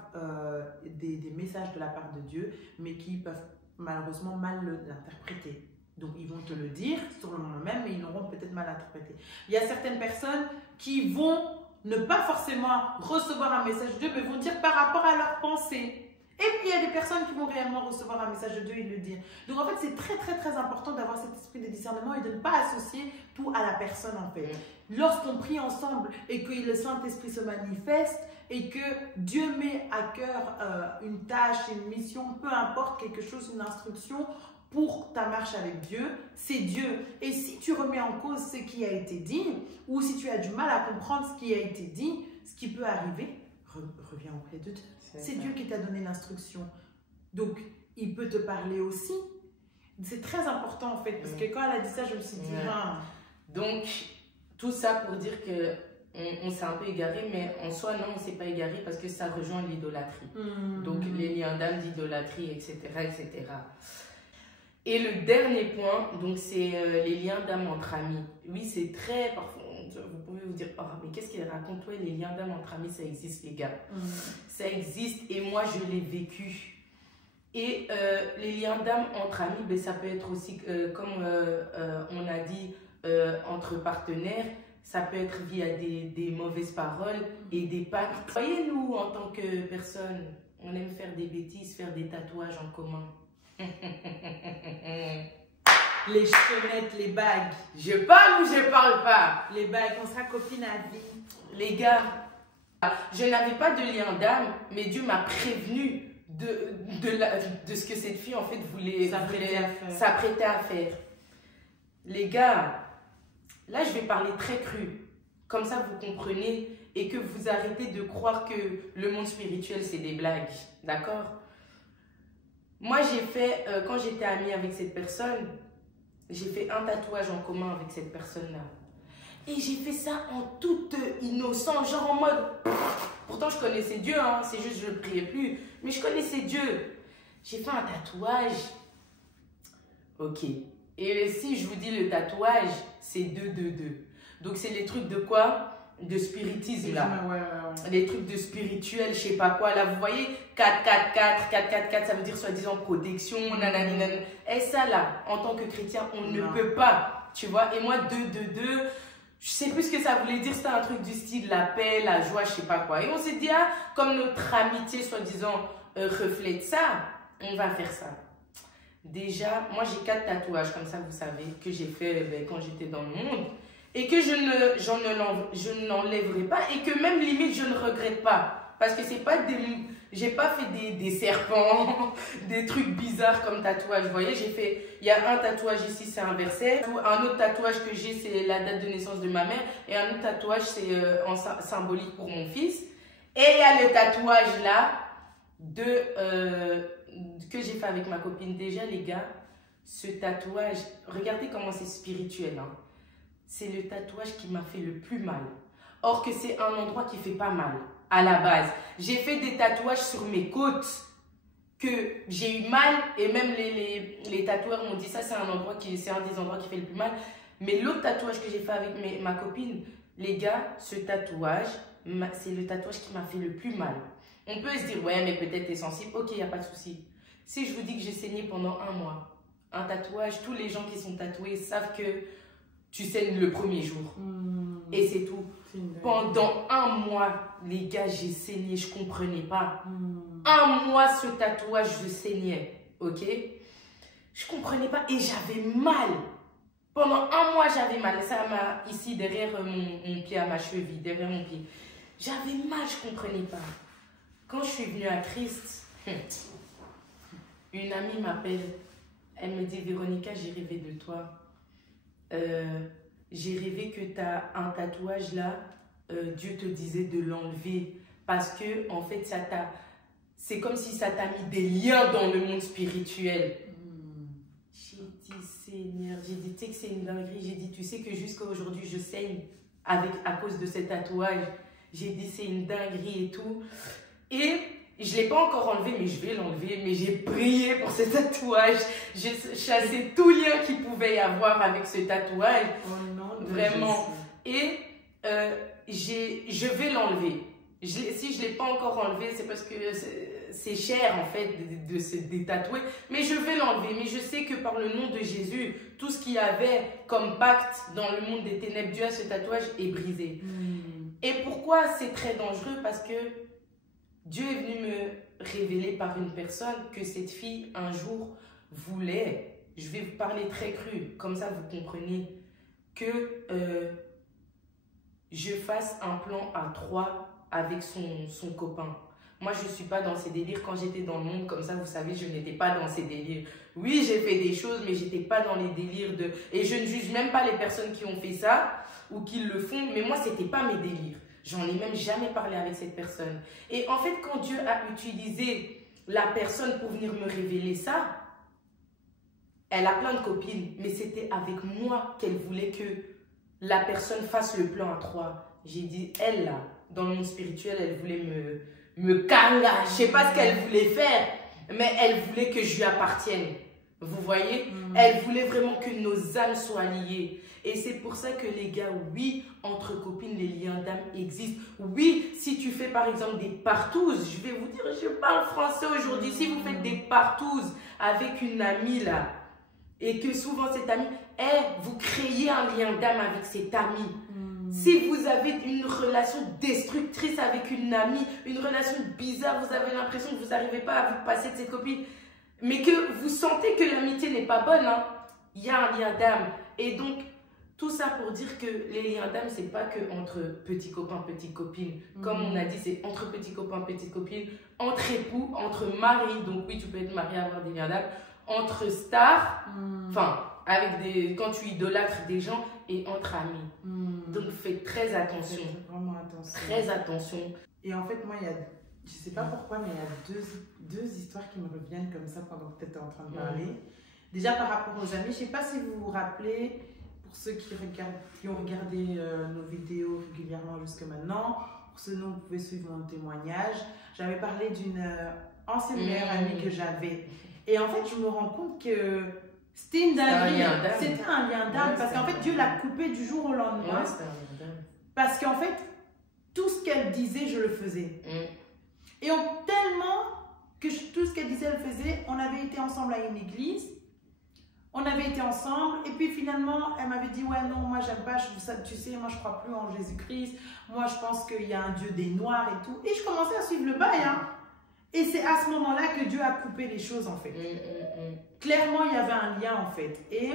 des messages de la part de Dieu, mais qui peuvent malheureusement mal l'interpréter. Donc, ils vont te le dire sur le moment même, mais ils l'auront peut-être mal interprété. Il y a certaines personnes qui vont ne pas forcément recevoir un message de Dieu, mais vont dire par rapport à leur pensée. Et puis, il y a des personnes qui vont réellement recevoir un message de Dieu et le dire. Donc, en fait, c'est très, très, très important d'avoir cet esprit de discernement et de ne pas associer tout à la personne, en fait. Lorsqu'on prie ensemble et que le Saint-Esprit se manifeste et que Dieu met à cœur une tâche, une mission, peu importe, quelque chose, une instruction pour ta marche avec Dieu, c'est Dieu. Et si tu remets en cause ce qui a été dit ou si tu as du mal à comprendre ce qui a été dit, ce qui peut arriver, reviens auprès de Dieu. C'est Dieu qui t'a donné l'instruction. Donc, il peut te parler aussi. C'est très important, en fait, parce que quand elle a dit ça, je me suis dit... Donc, tout ça pour dire que on s'est un peu égaré, mais en soi, non, on ne s'est pas égaré parce que ça rejoint l'idolâtrie. Donc, les liens d'âme, d'idolâtrie, etc., etc. Et le dernier point, donc, c'est les liens d'âme entre amis. Oui, c'est très... Parfois, vous pouvez vous dire, oh, mais qu'est-ce qu'il raconte? Ouais, les liens d'âme entre amis, ça existe, les gars. Ça existe et moi, je l'ai vécu. Et les liens d'âme entre amis, ben, ça peut être aussi, comme on a dit, entre partenaires, ça peut être via des mauvaises paroles et des pactes. Voyez, nous, en tant que personne, on aime faire des bêtises, faire des tatouages en commun. Les chaînettes, les bagues. Je parle ou je parle pas? Les bagues, on sera copine à vie. Les gars, je n'avais pas de lien d'âme, mais Dieu m'a prévenu de ce que cette fille, en fait, s'apprêtait à faire. Les gars, là, je vais parler très cru. Comme ça, vous comprenez et que vous arrêtez de croire que le monde spirituel, c'est des blagues. D'accord? Moi, j'ai fait, quand j'étais amie avec cette personne, j'ai fait un tatouage en commun avec cette personne-là. Et j'ai fait ça en toute innocence, genre en mode... Pourtant, je connaissais Dieu, hein, c'est juste que je ne priais plus. Mais je connaissais Dieu. J'ai fait un tatouage. Ok. Et si je vous dis le tatouage, c'est 222. Donc, c'est les trucs de quoi? De spiritisme, là. Ouais. Les trucs de spirituel, je sais pas quoi. Là, vous voyez, 444, 444, ça veut dire soi-disant protection, nanani, nanani. Et ça, là, en tant que chrétien, on ne peut pas, tu vois. Et moi, 222, je sais plus ce que ça voulait dire. C'était un truc du style la paix, la joie, je sais pas quoi. Et on s'est dit, ah, comme notre amitié, soi-disant, reflète ça, on va faire ça. Déjà, moi, j'ai 4 tatouages, comme ça, vous savez, que j'ai fait quand j'étais dans le monde. Et que je n'enlèverai pas. Et que même, limite, je ne regrette pas. Parce que c'est pas des... J'ai pas fait des serpents, des trucs bizarres comme tatouage. Vous voyez, j'ai fait... Il y a un tatouage ici, c'est un verset. Un autre tatouage que j'ai, c'est la date de naissance de ma mère. Et un autre tatouage, c'est en symbolique pour mon fils. Et il y a le tatouage là que j'ai fait avec ma copine. Déjà, les gars, ce tatouage, regardez comment c'est spirituel. Hein. C'est le tatouage qui m'a fait le plus mal. Or que c'est un endroit qui fait pas mal. À la base, j'ai fait des tatouages sur mes côtes que j'ai eu mal et même les tatoueurs m'ont dit ça, c'est un des endroits qui fait le plus mal. Mais l'autre tatouage que j'ai fait avec ma copine, les gars, ce tatouage, c'est le tatouage qui m'a fait le plus mal. On peut se dire, ouais, mais peut-être t'es sensible. Ok, il n'y a pas de souci. Si je vous dis que j'ai saigné pendant 1 mois, un tatouage, tous les gens qui sont tatoués savent que tu saignes le premier jour. Et c'est tout. Pendant 1 mois, les gars, j'ai saigné, je comprenais pas. 1 mois, ce tatouage, je saignais, ok? Je comprenais pas et j'avais mal. Pendant 1 mois, j'avais mal. Ça m'a ici, derrière mon pied, à ma cheville, derrière mon pied. J'avais mal, je comprenais pas. Quand je suis venue à Christ, une amie m'appelle. Elle me dit, Véronica, j'ai rêvé de toi. J'ai rêvé que tu as un tatouage là, Dieu te disait de l'enlever parce que en fait c'est comme si ça t'a mis des liens dans le monde spirituel. J'ai dit Seigneur, j'ai dit tu sais que c'est une dinguerie, j'ai dit tu sais que jusqu'à aujourd'hui je saigne à cause de ce tatouage. J'ai dit c'est une dinguerie et tout. Et je ne l'ai pas encore enlevé, mais je vais l'enlever. Mais j'ai prié pour ce tatouage. J'ai chassé tout lien qu'il pouvait y avoir avec ce tatouage. Oh non, vraiment. Et je vais l'enlever. Si je ne l'ai pas encore enlevé, c'est parce que c'est cher en fait de se détatouer. Mais je vais l'enlever. Mais je sais que par le nom de Jésus, tout ce qu'il y avait comme pacte dans le monde des ténèbres dû à ce tatouage est brisé. Et pourquoi c'est très dangereux? Parce que Dieu est venu me révéler par une personne que cette fille, un jour, voulait, je vais vous parler très cru, comme ça vous comprenez, que je fasse un plan à 3 avec son copain. Moi, je ne suis pas dans ces délires. Quand j'étais dans le monde, comme ça, vous savez, je n'étais pas dans ces délires. Oui, j'ai fait des choses, mais je n'étais pas dans les délires de... Et je ne juge même pas les personnes qui ont fait ça ou qui le font, mais moi, ce n'était pas mes délires. J'en ai même jamais parlé avec cette personne. Et en fait, quand Dieu a utilisé la personne pour venir me révéler ça, elle a plein de copines, mais c'était avec moi qu'elle voulait que la personne fasse le plan à 3. J'ai dit, elle là, dans le monde spirituel, elle voulait me kanga. Je sais pas ce qu'elle voulait faire, mais elle voulait que je lui appartienne. Vous voyez? Elle voulait vraiment que nos âmes soient liées. Et c'est pour ça que les gars, oui, entre copines, les liens d'âme existent. Oui, si tu fais par exemple des partouzes, je vais vous dire, je parle français aujourd'hui, si vous faites des partouzes avec une amie là, et que souvent cette amie, vous créez un lien d'âme avec cette amie. Si vous avez une relation destructrice avec une amie, une relation bizarre, vous avez l'impression que vous n'arrivez pas à vous passer de cette copine, mais que vous sentez que l'amitié n'est pas bonne, hein, il y a un lien d'âme. Et donc, tout ça pour dire que les liens d'âme, c'est pas que entre petits copains, petites copines. Comme on a dit, c'est entre petits copains, petites copines, entre époux, entre maris. Donc oui, tu peux être marié, avoir des liens d'âme. Entre stars, enfin, quand tu idolâtres des gens, et entre amis. Donc faites très attention. Faites vraiment attention. Très attention. Et en fait, moi, je sais pas pourquoi, mais il y a deux histoires qui me reviennent comme ça pendant que tu étais en train de parler. Déjà par rapport aux amis, je sais pas si vous vous rappelez, pour ceux qui ont regardé nos vidéos régulièrement jusque maintenant, pour ceux dont vous pouvez suivre mon témoignage, j'avais parlé d'une ancienne meilleure amie que j'avais. Et en fait, je me rends compte que c'était une dinguerie. C'était un lien d'âme. Parce qu'en fait, Dieu l'a coupé du jour au lendemain. Parce qu'en fait, tout ce qu'elle disait, je le faisais. Et tellement que tout ce qu'elle disait, elle le faisait. On avait été ensemble à une église. On avait été ensemble. Et puis finalement, elle m'avait dit, ouais, non, moi, j'aime pas. Tu sais, moi, je crois plus en Jésus-Christ. Moi, je pense qu'il y a un Dieu des Noirs et tout. Et je commençais à suivre le bail, hein. Et c'est à ce moment-là que Dieu a coupé les choses, en fait. Clairement, il y avait un lien, en fait. Et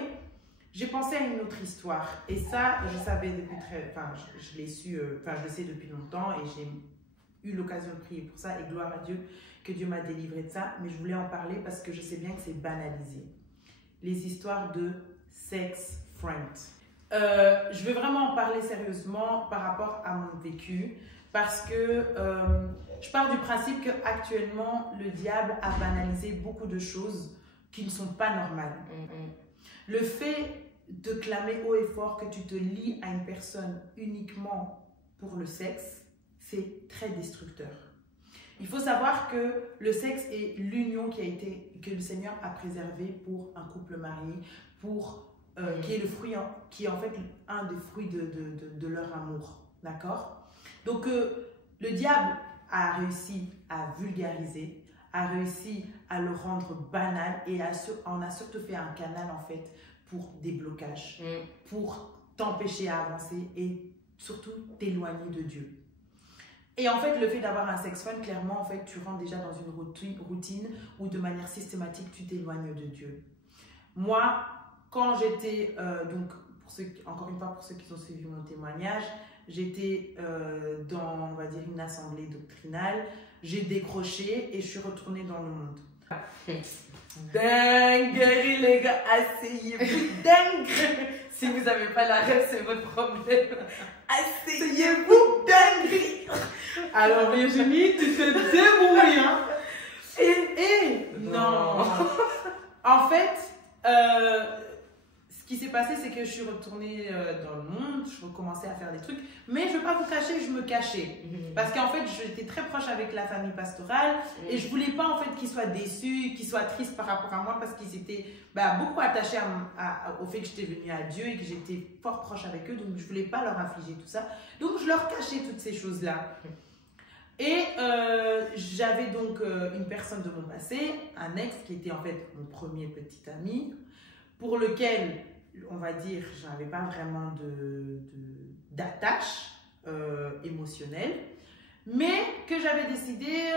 j'ai pensé à une autre histoire. Et ça, je savais depuis Enfin, je l'ai su... Enfin, je le sais depuis longtemps. Et j'ai eu l'occasion de prier pour ça. Et gloire à Dieu que Dieu m'a délivré de ça. Mais je voulais en parler parce que je sais bien que c'est banalisé. Les histoires de sex friends. Je veux vraiment en parler sérieusement par rapport à mon vécu. Parce que je pars du principe qu'actuellement, le diable a banalisé beaucoup de choses qui ne sont pas normales. Le fait de clamer haut et fort que tu te lies à une personne uniquement pour le sexe, c'est très destructeur. Il faut savoir que le sexe est l'union que le Seigneur a préservée pour un couple marié, qui est le fruit, qui est en fait un des fruits de leur amour. D'accord ? Donc, le diable a réussi à vulgariser, a réussi à le rendre banal et en a surtout fait un canal en fait pour des blocages, pour t'empêcher à avancer et surtout t'éloigner de Dieu. Et en fait, le fait d'avoir un sex friend, clairement, en fait, tu rentres déjà dans une routine où de manière systématique, tu t'éloignes de Dieu. Moi, quand j'étais, donc, encore une fois, pour ceux qui ont suivi mon témoignage, j'étais dans, on va dire, une assemblée doctrinale. J'ai décroché et je suis retournée dans le monde. Dinguerie, les gars, asseyez-vous. Dinguerie. Si vous n'avez pas la rêve, c'est votre problème. Asseyez-vous, dinguerie. Alors, Virginie, tu te débrouilles, hein. Non. En fait, ce qui s'est passé, c'est que je suis retournée dans le monde, je recommençais à faire des trucs, mais je ne vais pas vous cacher, je me cachais. Parce qu'en fait, j'étais très proche avec la famille pastorale et je ne voulais pas en fait qu'ils soient déçus, qu'ils soient tristes par rapport à moi parce qu'ils étaient beaucoup attachés au fait que j'étais venue à Dieu et que j'étais fort proche avec eux, donc je ne voulais pas leur infliger tout ça. Donc, je leur cachais toutes ces choses-là. Et j'avais donc une personne de mon passé, un ex qui était en fait mon premier petit ami, pour lequel, on va dire, je n'avais pas vraiment d'attache émotionnelle, mais que j'avais décidé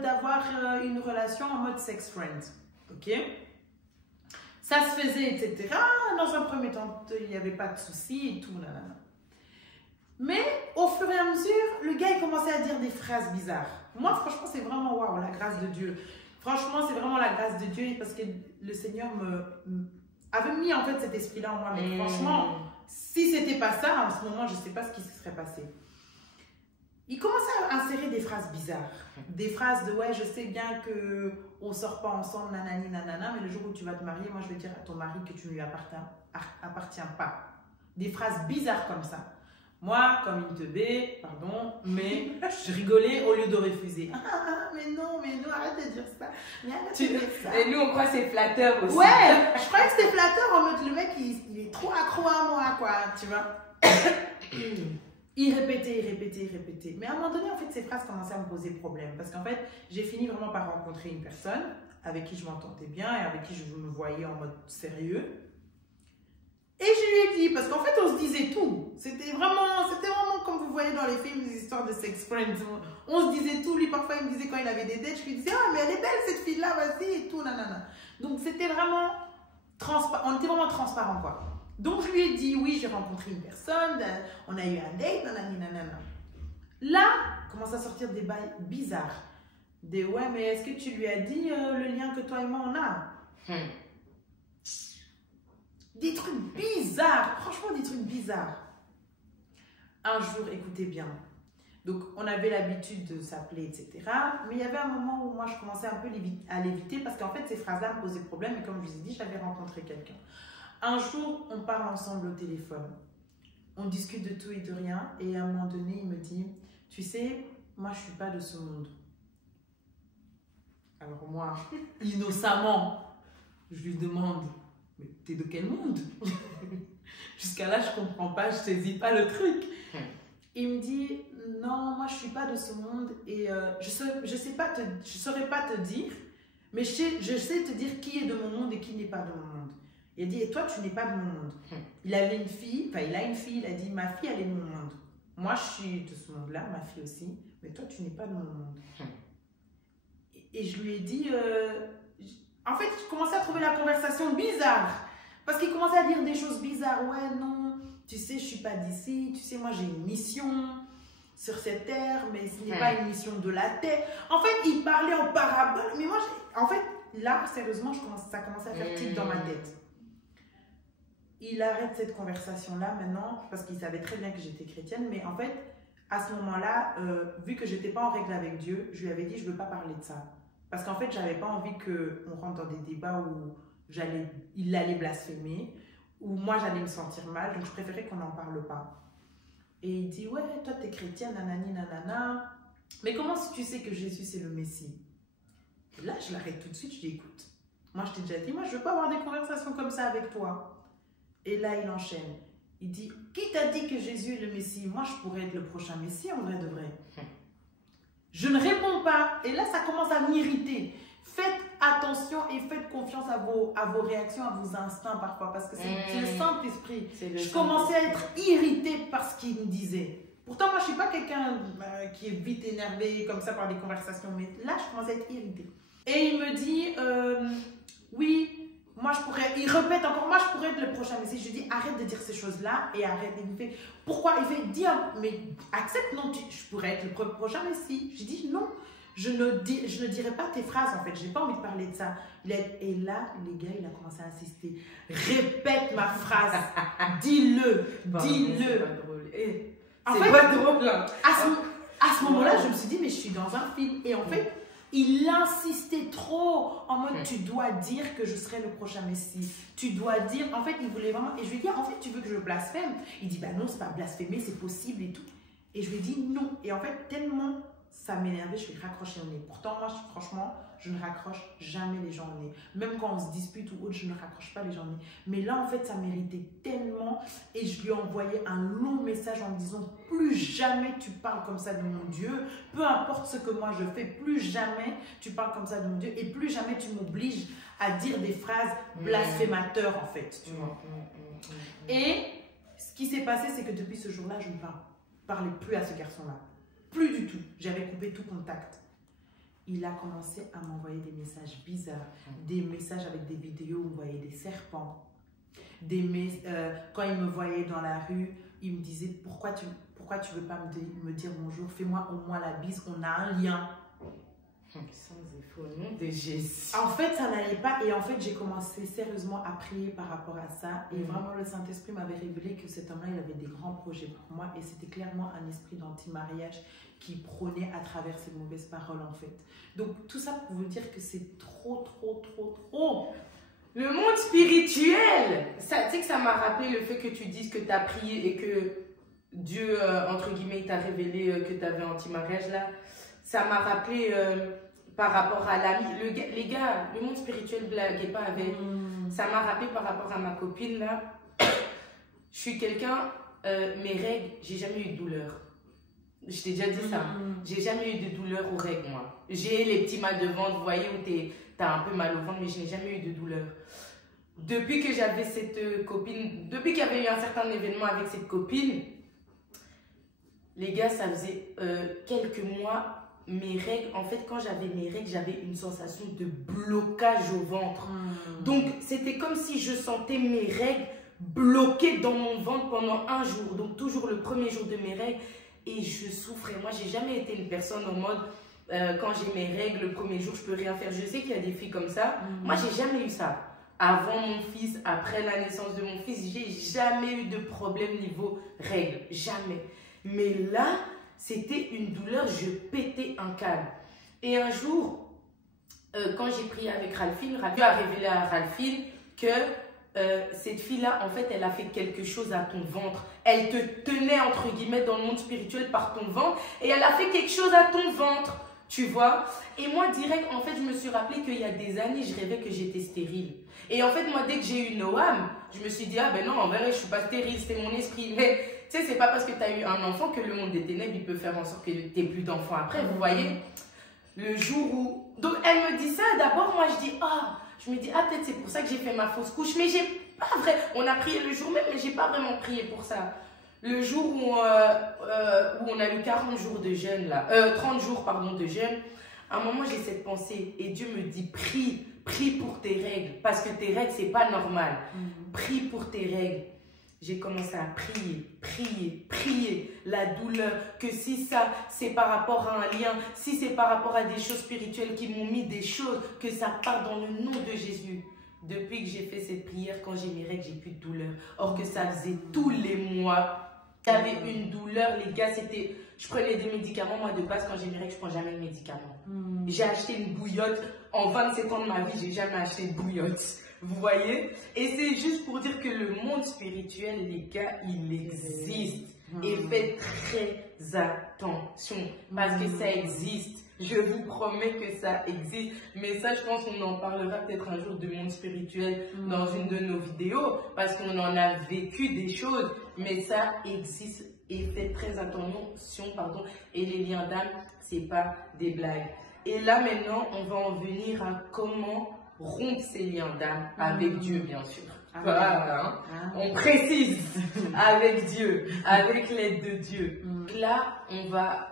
d'avoir une relation en mode sex friend. Ok ? Ça se faisait, etc. Dans un premier temps, il n'y avait pas de soucis et tout. Nanana. Mais au fur et à mesure, le gars il commençait à dire des phrases bizarres. Moi, franchement, c'est vraiment waouh, la grâce de Dieu. Franchement, c'est vraiment la grâce de Dieu parce que le Seigneur avait mis en fait cet esprit-là en moi. Mais franchement, si c'était pas ça, en ce moment, je ne sais pas ce qui se serait passé. Il commençait à insérer des phrases bizarres. Des phrases de ouais, je sais bien qu'on ne sort pas ensemble, nanani, nanana, mais le jour où tu vas te marier, moi je vais dire à ton mari que tu ne lui appartiens pas. Des phrases bizarres comme ça. Moi, comme une teubée, pardon, mais je rigolais au lieu de refuser. Ah, mais non, arrête de dire ça. Mais arrête de dire ça. Et nous, on croit que c'est flatteur aussi. Ouais, je croyais que c'était flatteur en mode le mec, il est trop accro à moi, quoi, tu vois. Il répétait. Mais à un moment donné, en fait, ces phrases commençaient à me poser problème. Parce qu'en fait, j'ai fini vraiment par rencontrer une personne avec qui je m'entendais bien et avec qui je me voyais en mode sérieux. Et je lui ai dit, parce qu'en fait, on se disait tout. C'était vraiment comme vous voyez dans les films, les histoires de sex friends. On se disait tout. Lui, parfois, il me disait quand il avait des dates, je lui disais, ah, mais elle est belle, cette fille-là, vas-y, et tout, nanana. Donc, c'était vraiment on était vraiment transparents, quoi. Donc, je lui ai dit, oui, j'ai rencontré une personne, on a eu un date, nanani, nanana. Là, commence à sortir des bails bizarres. Des, ouais, mais est-ce que tu lui as dit le lien que toi et moi, on a Des trucs bizarres, franchement des trucs bizarres. Un jour, écoutez bien, donc on avait l'habitude de s'appeler, etc. Mais il y avait un moment où moi je commençais un peu à l'éviter parce qu'en fait ces phrases-là me posaient problème et comme je vous ai dit, j'avais rencontré quelqu'un. Un jour, on parle ensemble au téléphone. On discute de tout et de rien. Et à un moment donné, il me dit, tu sais, moi, je ne suis pas de ce monde. Alors moi, innocemment, je lui demande, mais t'es de quel monde? Jusqu'à là, je ne comprends pas, je ne saisis pas le truc. Il me dit, non, moi, je ne suis pas de ce monde. Et je saurais pas te dire, mais je sais te dire qui est de mon monde et qui n'est pas de mon monde. Il a dit, et toi, tu n'es pas de mon monde. Il avait une fille, enfin, il a une fille, il a dit, ma fille, elle est de mon monde. Moi, je suis de ce monde-là, ma fille aussi, mais toi, tu n'es pas de mon monde. Et je lui ai dit, en fait, je commençais à trouver la conversation bizarre. Parce qu'il commençait à dire des choses bizarres. Ouais, non, tu sais, je ne suis pas d'ici. Tu sais, moi, j'ai une mission sur cette terre, mais ce n'est pas une mission de la terre. En fait, il parlait en parabole. Mais moi, en fait, là, sérieusement, ça commençait à faire tic dans ma tête. Il arrête cette conversation-là maintenant, parce qu'il savait très bien que j'étais chrétienne. Mais en fait, à ce moment-là, vu que je n'étais pas en règle avec Dieu, je lui avais dit, je ne veux pas parler de ça. Parce qu'en fait, je n'avais pas envie qu'on rentre dans des débats où il allait blasphémer, où moi, j'allais me sentir mal. Donc, je préférais qu'on n'en parle pas. Et il dit, ouais, toi, tu es chrétienne, nanani, nanana. Mais comment tu sais que Jésus, c'est le Messie? Et là, je l'arrête tout de suite, je dis, écoute, moi, je t'ai déjà dit, moi, je ne veux pas avoir des conversations comme ça avec toi. Et là, il enchaîne. Il dit, qui t'a dit que Jésus est le Messie? Moi, je pourrais être le prochain Messie, en vrai de vrai. Je ne réponds pas. Et là, ça commence à m'irriter. Faites attention et faites confiance à vos réactions, à vos instincts parfois. Parce que c'est le Saint-Esprit. Je commençais à être irritée par ce qu'il me disait. Pourtant, moi, je ne suis pas quelqu'un qui est vite énervé comme ça par des conversations. Mais là, je commençais à être irritée. Et il me dit, oui, moi, je pourrais... Il répète encore, moi, je pourrais être le prochain Messie. Je lui dis, arrête de dire ces choses-là et arrête. Il me fait, pourquoi? Il fait, dis, mais accepte, non, je pourrais être le prochain Messie. Je dis, non, je ne dirai pas tes phrases, en fait. Je n'ai pas envie de parler de ça. Et là, les gars, il a commencé à insister. Répète ma phrase. Dis-le. Dis-le. C'est pas drôle. C'est pas drôle. À ce moment-là, je me suis dit, mais je suis dans un film. Et en fait, il insistait trop en mode, tu dois dire que je serai le prochain Messie. Tu dois dire, en fait, il voulait vraiment... Et je lui ai dit, en fait, tu veux que je blasphème? Il dit, bah non, c'est pas blasphémer, c'est possible et tout. Et je lui ai dit, non. Et en fait, tellement ça m'énervait, je lui ai raccroché au nez. Pourtant, moi, franchement, je ne raccroche jamais les gens au nez. Même quand on se dispute ou autre, je ne raccroche pas les gens au nez. Mais là, en fait, ça m'irritait tellement. Et je lui ai envoyé un long message en me disant, plus jamais tu parles comme ça de mon Dieu. Peu importe ce que moi je fais, plus jamais tu parles comme ça de mon Dieu. Et plus jamais tu m'obliges à dire des phrases blasphémateurs, en fait. Tu vois. Et ce qui s'est passé, c'est que depuis ce jour-là, je ne parlais plus à ce garçon-là. Plus du tout. J'avais coupé tout contact. Il a commencé à m'envoyer des messages bizarres, des messages avec des vidéos où on voyait des serpents. Quand il me voyait dans la rue, il me disait, pourquoi tu veux pas me dire bonjour? Fais-moi au moins la bise, on a un lien. Sans effort, au nom de Jésus. En fait, ça n'allait pas. Et en fait, j'ai commencé sérieusement à prier par rapport à ça. Et vraiment, le Saint-Esprit m'avait révélé que cet homme-là, il avait des grands projets pour moi. Et c'était clairement un esprit d'anti-mariage qui prônait à travers ces mauvaises paroles, en fait. Donc, tout ça pour vous dire que c'est trop. Le monde spirituel. Tu sais que ça m'a rappelé le fait que tu dises que tu as prié et que Dieu, entre guillemets, t'a révélé que tu avais anti-mariage là. Ça m'a rappelé par rapport à l'ami. Les gars, le monde spirituel, blaguez pas avec. Ça m'a rappelé par rapport à ma copine là. Je suis quelqu'un, mes règles, j'ai jamais eu de douleur. Je t'ai déjà dit ça. J'ai jamais eu de douleur aux règles, moi. J'ai les petits mal de ventre, vous voyez, où t'as un peu mal au ventre, mais je n'ai jamais eu de douleur. Depuis que j'avais cette copine, depuis qu'il y avait eu un certain événement avec cette copine, les gars, ça faisait quelques mois. Mes règles, en fait, quand j'avais mes règles, j'avais une sensation de blocage au ventre. Donc, c'était comme si je sentais mes règles bloquées dans mon ventre pendant un jour. Donc, toujours le premier jour de mes règles. Et je souffrais. Moi, j'ai jamais été une personne en mode, quand j'ai mes règles, le premier jour, je peux rien faire. Je sais qu'il y a des filles comme ça. Moi, j'ai jamais eu ça. Avant mon fils, après la naissance de mon fils, j'ai jamais eu de problème niveau règles. Jamais. Mais là... C'était une douleur, je pétais un câble. Et un jour, quand j'ai prié avec Ralphine, Dieu a révélé à Ralphine que cette fille-là, en fait, elle a fait quelque chose à ton ventre. Elle te tenait, entre guillemets, dans le monde spirituel par ton ventre. Et elle a fait quelque chose à ton ventre, tu vois. Et moi, direct, en fait, je me suis rappelé qu'il y a des années, je rêvais que j'étais stérile. Et en fait, moi, dès que j'ai eu Noam, je me suis dit, ah ben non, en vrai, je suis pas stérile, c'est mon esprit. Mais, tu sais, c'est pas parce que tu as eu un enfant que le monde des ténèbres, il peut faire en sorte que tu n'aies plus d'enfants après, vous voyez. Le jour où... Donc, elle me dit ça, d'abord, moi, je dis, ah... Je me dis, ah, peut-être c'est pour ça que j'ai fait ma fausse couche. Mais j'ai pas vrai. On a prié le jour même, mais j'ai pas vraiment prié pour ça. Le jour où on a eu 40 jours de jeûne, là, 30 jours, pardon, de jeûne, à un moment, j'ai cette pensée. Et Dieu me dit, prie pour tes règles. Parce que tes règles, c'est pas normal. Prie pour tes règles. J'ai commencé à prier, la douleur, que si ça, c'est par rapport à un lien, si c'est par rapport à des choses spirituelles qui m'ont mis des choses, que ça part dans le nom de Jésus. Depuis que j'ai fait cette prière, quand j'ai mes règles, j'ai plus de douleur. Or que ça faisait tous les mois, j'avais une douleur, les gars, c'était... Je prenais des médicaments, moi de base, quand j'ai mes règles, je prends jamais de médicaments. J'ai acheté une bouillotte, en 27 ans de ma vie, j'ai jamais acheté une bouillotte. Vous voyez? Et c'est juste pour dire que le monde spirituel, les gars, il existe. Et faites très attention parce que ça existe. Je vous promets que ça existe. Mais ça, je pense qu'on en parlera peut-être un jour du monde spirituel dans une de nos vidéos parce qu'on en a vécu des choses. Mais ça existe et faites très attention, pardon. Et les liens d'âme, c'est pas des blagues. Et là, maintenant, on va en venir à comment rompre ces liens d'âme avec Dieu, bien sûr. Voilà, hein. On précise avec Dieu, avec l'aide de Dieu. Là, on va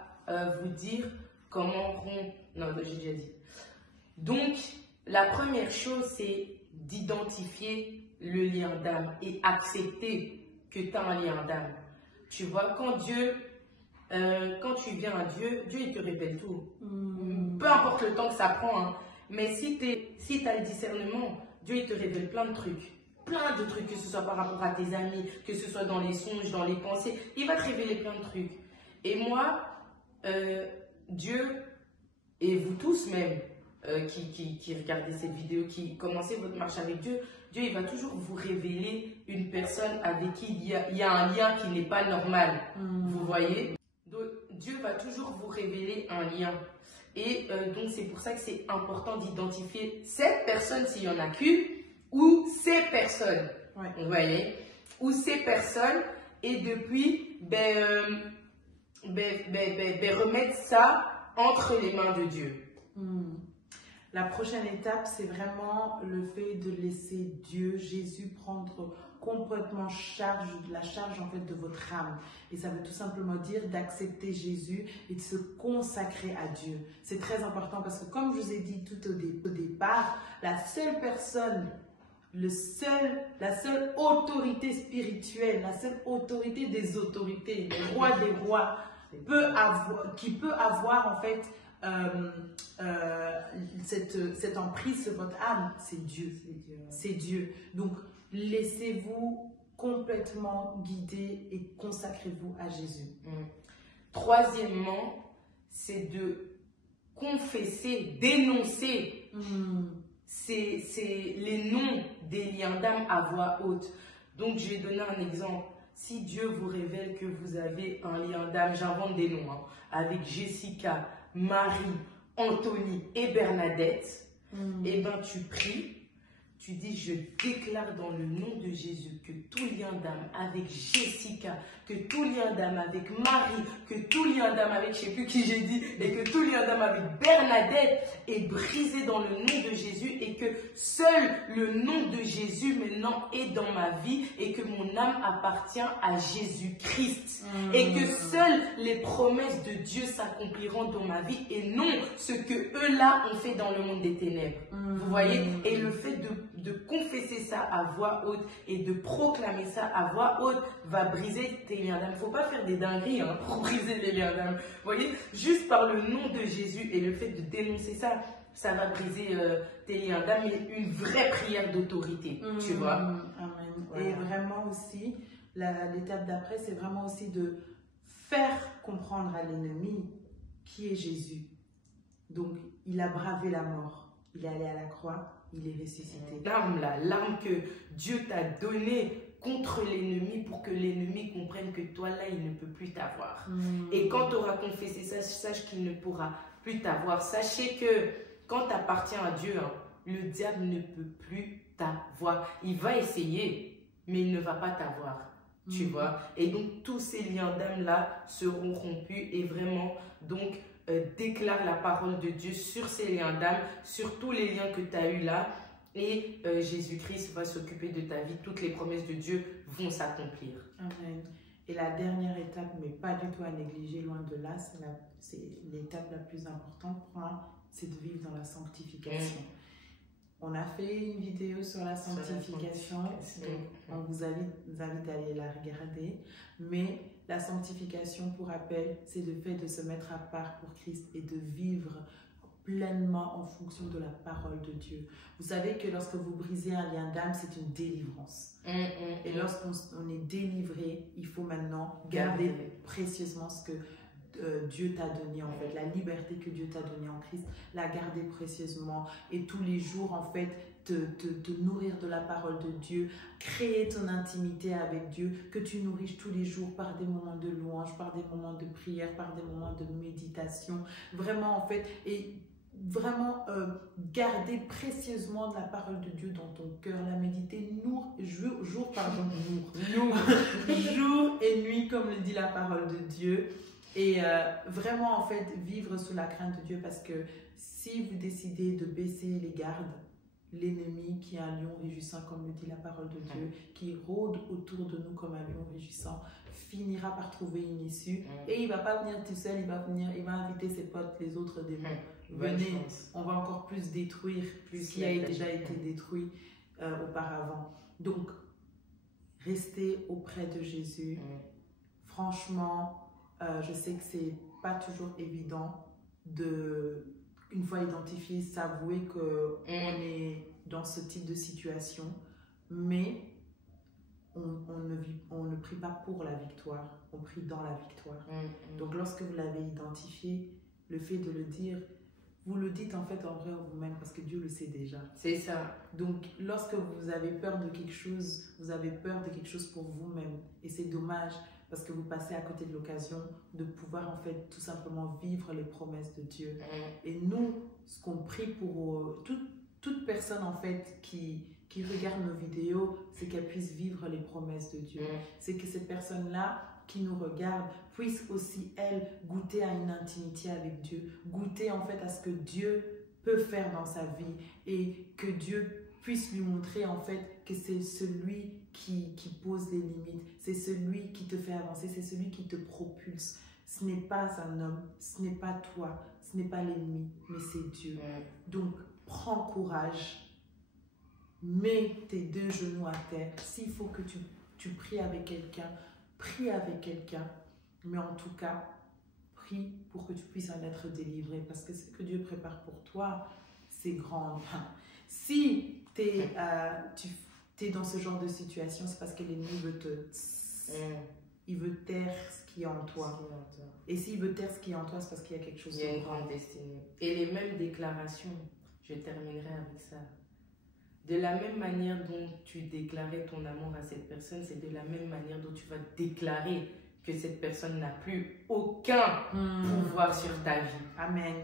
vous dire comment rompre. Non, j'ai déjà dit. Donc, la première chose, c'est d'identifier le lien d'âme et accepter que tu as un lien d'âme. Tu vois, quand tu viens à Dieu, Dieu il te révèle tout. Peu importe le temps que ça prend, hein. Mais si tu as le discernement, Dieu il te révèle plein de trucs. Plein de trucs, que ce soit par rapport à tes amis, que ce soit dans les songes, dans les pensées. Il va te révéler plein de trucs. Et moi, Dieu, et vous tous même, qui regardez cette vidéo, qui commencez votre marche avec Dieu, Dieu il va toujours vous révéler une personne avec qui il y a un lien qui n'est pas normal. Vous voyez? Donc, Dieu va toujours vous révéler un lien. Et donc, c'est pour ça que c'est important d'identifier cette personne, s'il y en a qu'une, ou ces personnes. Ouais. Vous voyez? Ou ces personnes. Et depuis, remettre ça entre les mains de Dieu. La prochaine étape, c'est vraiment le fait de laisser Dieu, Jésus, prendre complètement la charge en fait de votre âme. Et ça veut tout simplement dire d'accepter Jésus et de se consacrer à Dieu. C'est très important parce que comme je vous ai dit tout au départ, la seule personne, la seule autorité spirituelle, la seule autorité des autorités, le roi des rois, qui peut avoir en fait cette emprise sur votre âme, c'est Dieu. C'est Dieu. Donc, laissez-vous complètement guider et consacrez-vous à Jésus. Troisièmement, c'est de confesser, dénoncer les noms des liens d'âme à voix haute. Donc, je vais donner un exemple. Si Dieu vous révèle que vous avez un lien d'âme, j'invente des noms, hein, avec Jessica, Marie, Anthony et Bernadette, et ben tu pries, tu dis je déclare dans le nom de Jésus que tout lien d'âme avec Jessica, que tout lien d'âme avec Marie, que tout lien d'âme avec je ne sais plus qui j'ai dit, et que tout lien d'âme avec Bernadette est brisé dans le nom de Jésus et que seul le nom de Jésus maintenant est dans ma vie et que mon âme appartient à Jésus-Christ et que seules les promesses de Dieu s'accompliront dans ma vie et non ce que eux-là ont fait dans le monde des ténèbres. Vous voyez? Et le fait de confesser ça à voix haute et de proclamer ça à voix haute va briser tes liens d'âme. Il ne faut pas faire des dingueries pour briser les liens d'âme. Vous voyez? Juste par le nom de Jésus et le fait de dénoncer ça, ça va briser tes liens d'âme et une vraie prière d'autorité. Tu vois? Amen. Voilà. Et vraiment aussi, l'étape d'après, c'est vraiment aussi de faire comprendre à l'ennemi qui est Jésus. Donc, il a bravé la mort. il est allé à la croix, il est ressuscité. L'arme là, l'arme que Dieu t'a donnée contre l'ennemi pour que l'ennemi comprenne que toi là, il ne peut plus t'avoir. Et quand tu auras confessé ça, sache qu'il ne pourra plus t'avoir. Sachez que quand tu appartiens à Dieu, hein, le diable ne peut plus t'avoir. Il va essayer, mais il ne va pas t'avoir. Tu vois? Et donc, tous ces liens d'âme là seront rompus et vraiment, donc, déclare la parole de Dieu sur ces liens d'âme, sur tous les liens que tu as eus là. Et Jésus-Christ va s'occuper de ta vie. Toutes les promesses de Dieu vont s'accomplir. Amen. Et la dernière étape, mais pas du tout à négliger, loin de là, c'est l'étape la plus importante pour moi, c'est de vivre dans la sanctification. On a fait une vidéo sur la sanctification. On vous invite à aller la regarder. Mais la sanctification, pour rappel, c'est le fait de se mettre à part pour Christ et de vivre pleinement en fonction de la parole de Dieu. Vous savez que lorsque vous brisez un lien d'âme, c'est une délivrance. Et lorsqu'on est délivré, il faut maintenant garder précieusement ce que Dieu t'a donné, en fait, la liberté que Dieu t'a donnée en Christ, la garder précieusement et tous les jours, en fait, te nourrir de la parole de Dieu, créer ton intimité avec Dieu, que tu nourrisses tous les jours par des moments de louange, par des moments de prière, par des moments de méditation, vraiment, en fait, et vraiment garder précieusement de la parole de Dieu dans ton cœur, la méditer jour et nuit, comme le dit la parole de Dieu. Et vraiment, en fait, vivre sous la crainte de Dieu, parce que si vous décidez de baisser les gardes, l'ennemi, qui est un lion rugissant, comme le dit la parole de Dieu, qui rôde autour de nous comme un lion rugissant, finira par trouver une issue. Et il ne va pas venir tout seul, il va inviter ses potes, les autres démons. Venez, on va encore plus détruire ce qui a déjà été détruit auparavant. Donc, restez auprès de Jésus. Franchement, je sais que c'est pas toujours évident de, une fois identifié, s'avouer qu'on est dans ce type de situation, mais on ne prie pas pour la victoire, on prie dans la victoire. Donc lorsque vous l'avez identifié, le fait de le dire, vous le dites en fait en vrai en vous-même, parce que Dieu le sait déjà. C'est ça. Donc lorsque vous avez peur de quelque chose, vous avez peur de quelque chose pour vous-même, et c'est dommage, parce que vous passez à côté de l'occasion de pouvoir en fait tout simplement vivre les promesses de Dieu. Et nous, ce qu'on prie pour toute personne en fait qui regarde nos vidéos, c'est qu'elle puisse vivre les promesses de Dieu. C'est que cette personne-là qui nous regarde puisse aussi, elle, goûter à une intimité avec Dieu, goûter en fait à ce que Dieu peut faire dans sa vie, et que Dieu puisse lui montrer en fait que c'est celui qui pose les limites, c'est celui qui te fait avancer, c'est celui qui te propulse. Ce n'est pas un homme, ce n'est pas toi, ce n'est pas l'ennemi, mais c'est Dieu. Donc, prends courage, mets tes deux genoux à terre. S'il faut que tu pries avec quelqu'un, prie avec quelqu'un, mais en tout cas, prie pour que tu puisses en être délivré, parce que ce que Dieu prépare pour toi, c'est grand. Si tu es dans ce genre de situation, c'est parce que l'ennemi veut il veut taire ce qui est en toi. Et s'il veut taire ce qui est en toi, c'est parce qu'il y a quelque chose de grand. Il y a une grande destinée. Et les mêmes déclarations, je terminerai avec ça. De la même manière dont tu déclarais ton amour à cette personne, c'est de la même manière dont tu vas déclarer que cette personne n'a plus aucun pouvoir sur ta vie. Amen.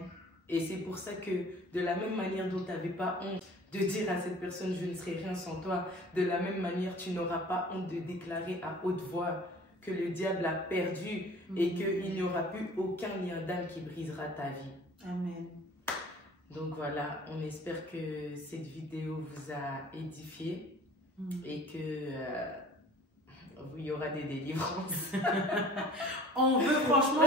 Et c'est pour ça que de la même manière dont tu n'avais pas honte de dire à cette personne « je ne serai rien sans toi », de la même manière tu n'auras pas honte de déclarer à haute voix que le diable a perdu et qu'il n'y aura plus aucun lien d'âme qui brisera ta vie. Amen. Donc voilà, on espère que cette vidéo vous a édifié et que il y aura des délivrances. On veut franchement,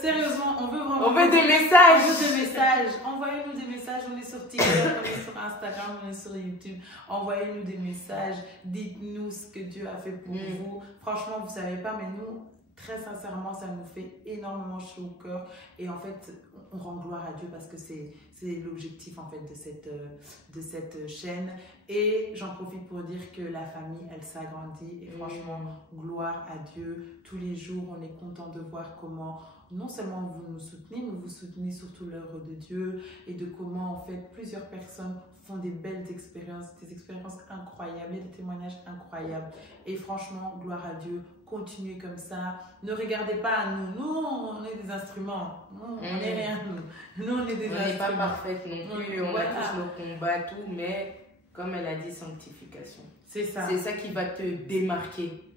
sérieusement, on veut vraiment... On veut des messages. On veut des messages. Envoyez-nous des messages. On est sur TikTok, on est sur Instagram, on est sur YouTube. Envoyez-nous des messages. Dites-nous ce que Dieu a fait pour vous. Franchement, vous ne savez pas, mais nous, très sincèrement, ça nous fait énormément chaud au cœur. Et en fait, on rend gloire à Dieu parce que c'est l'objectif en fait de cette chaîne. Et j'en profite pour dire que la famille, elle s'agrandit. Et franchement, gloire à Dieu. Tous les jours, on est content de voir comment non seulement vous nous soutenez, mais vous soutenez surtout l'œuvre de Dieu et de comment en fait plusieurs personnes font des belles expériences, des expériences incroyables, des témoignages incroyables. Et franchement, gloire à Dieu, continuez comme ça. Ne regardez pas à nous. Nous, on est des instruments. On n'est rien, nous. Nous, on est des instruments. On n'est pas parfaite non plus. On Voilà. a tous nos combats, tout, mais comme elle a dit, sanctification. C'est ça. C'est ça qui va te démarquer.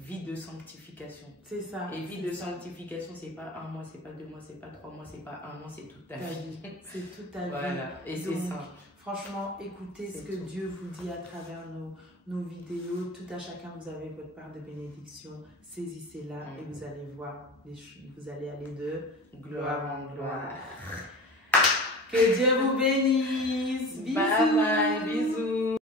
Vie de sanctification. C'est ça. Et vie de sanctification, c'est pas 1 mois, c'est pas 2 mois, c'est pas 3 mois, c'est pas 1 an, c'est toute ta vie. C'est toute ta vie. Voilà. Et c'est Donc, ça. Franchement, écoutez ce que tout. Dieu vous dit à travers nos vidéos. Tout à chacun, vous avez votre part de bénédiction. Saisissez-la et vous allez voir, vous allez aller de gloire en gloire. Que Dieu vous bénisse. Bisous. Bye bye. Bisous.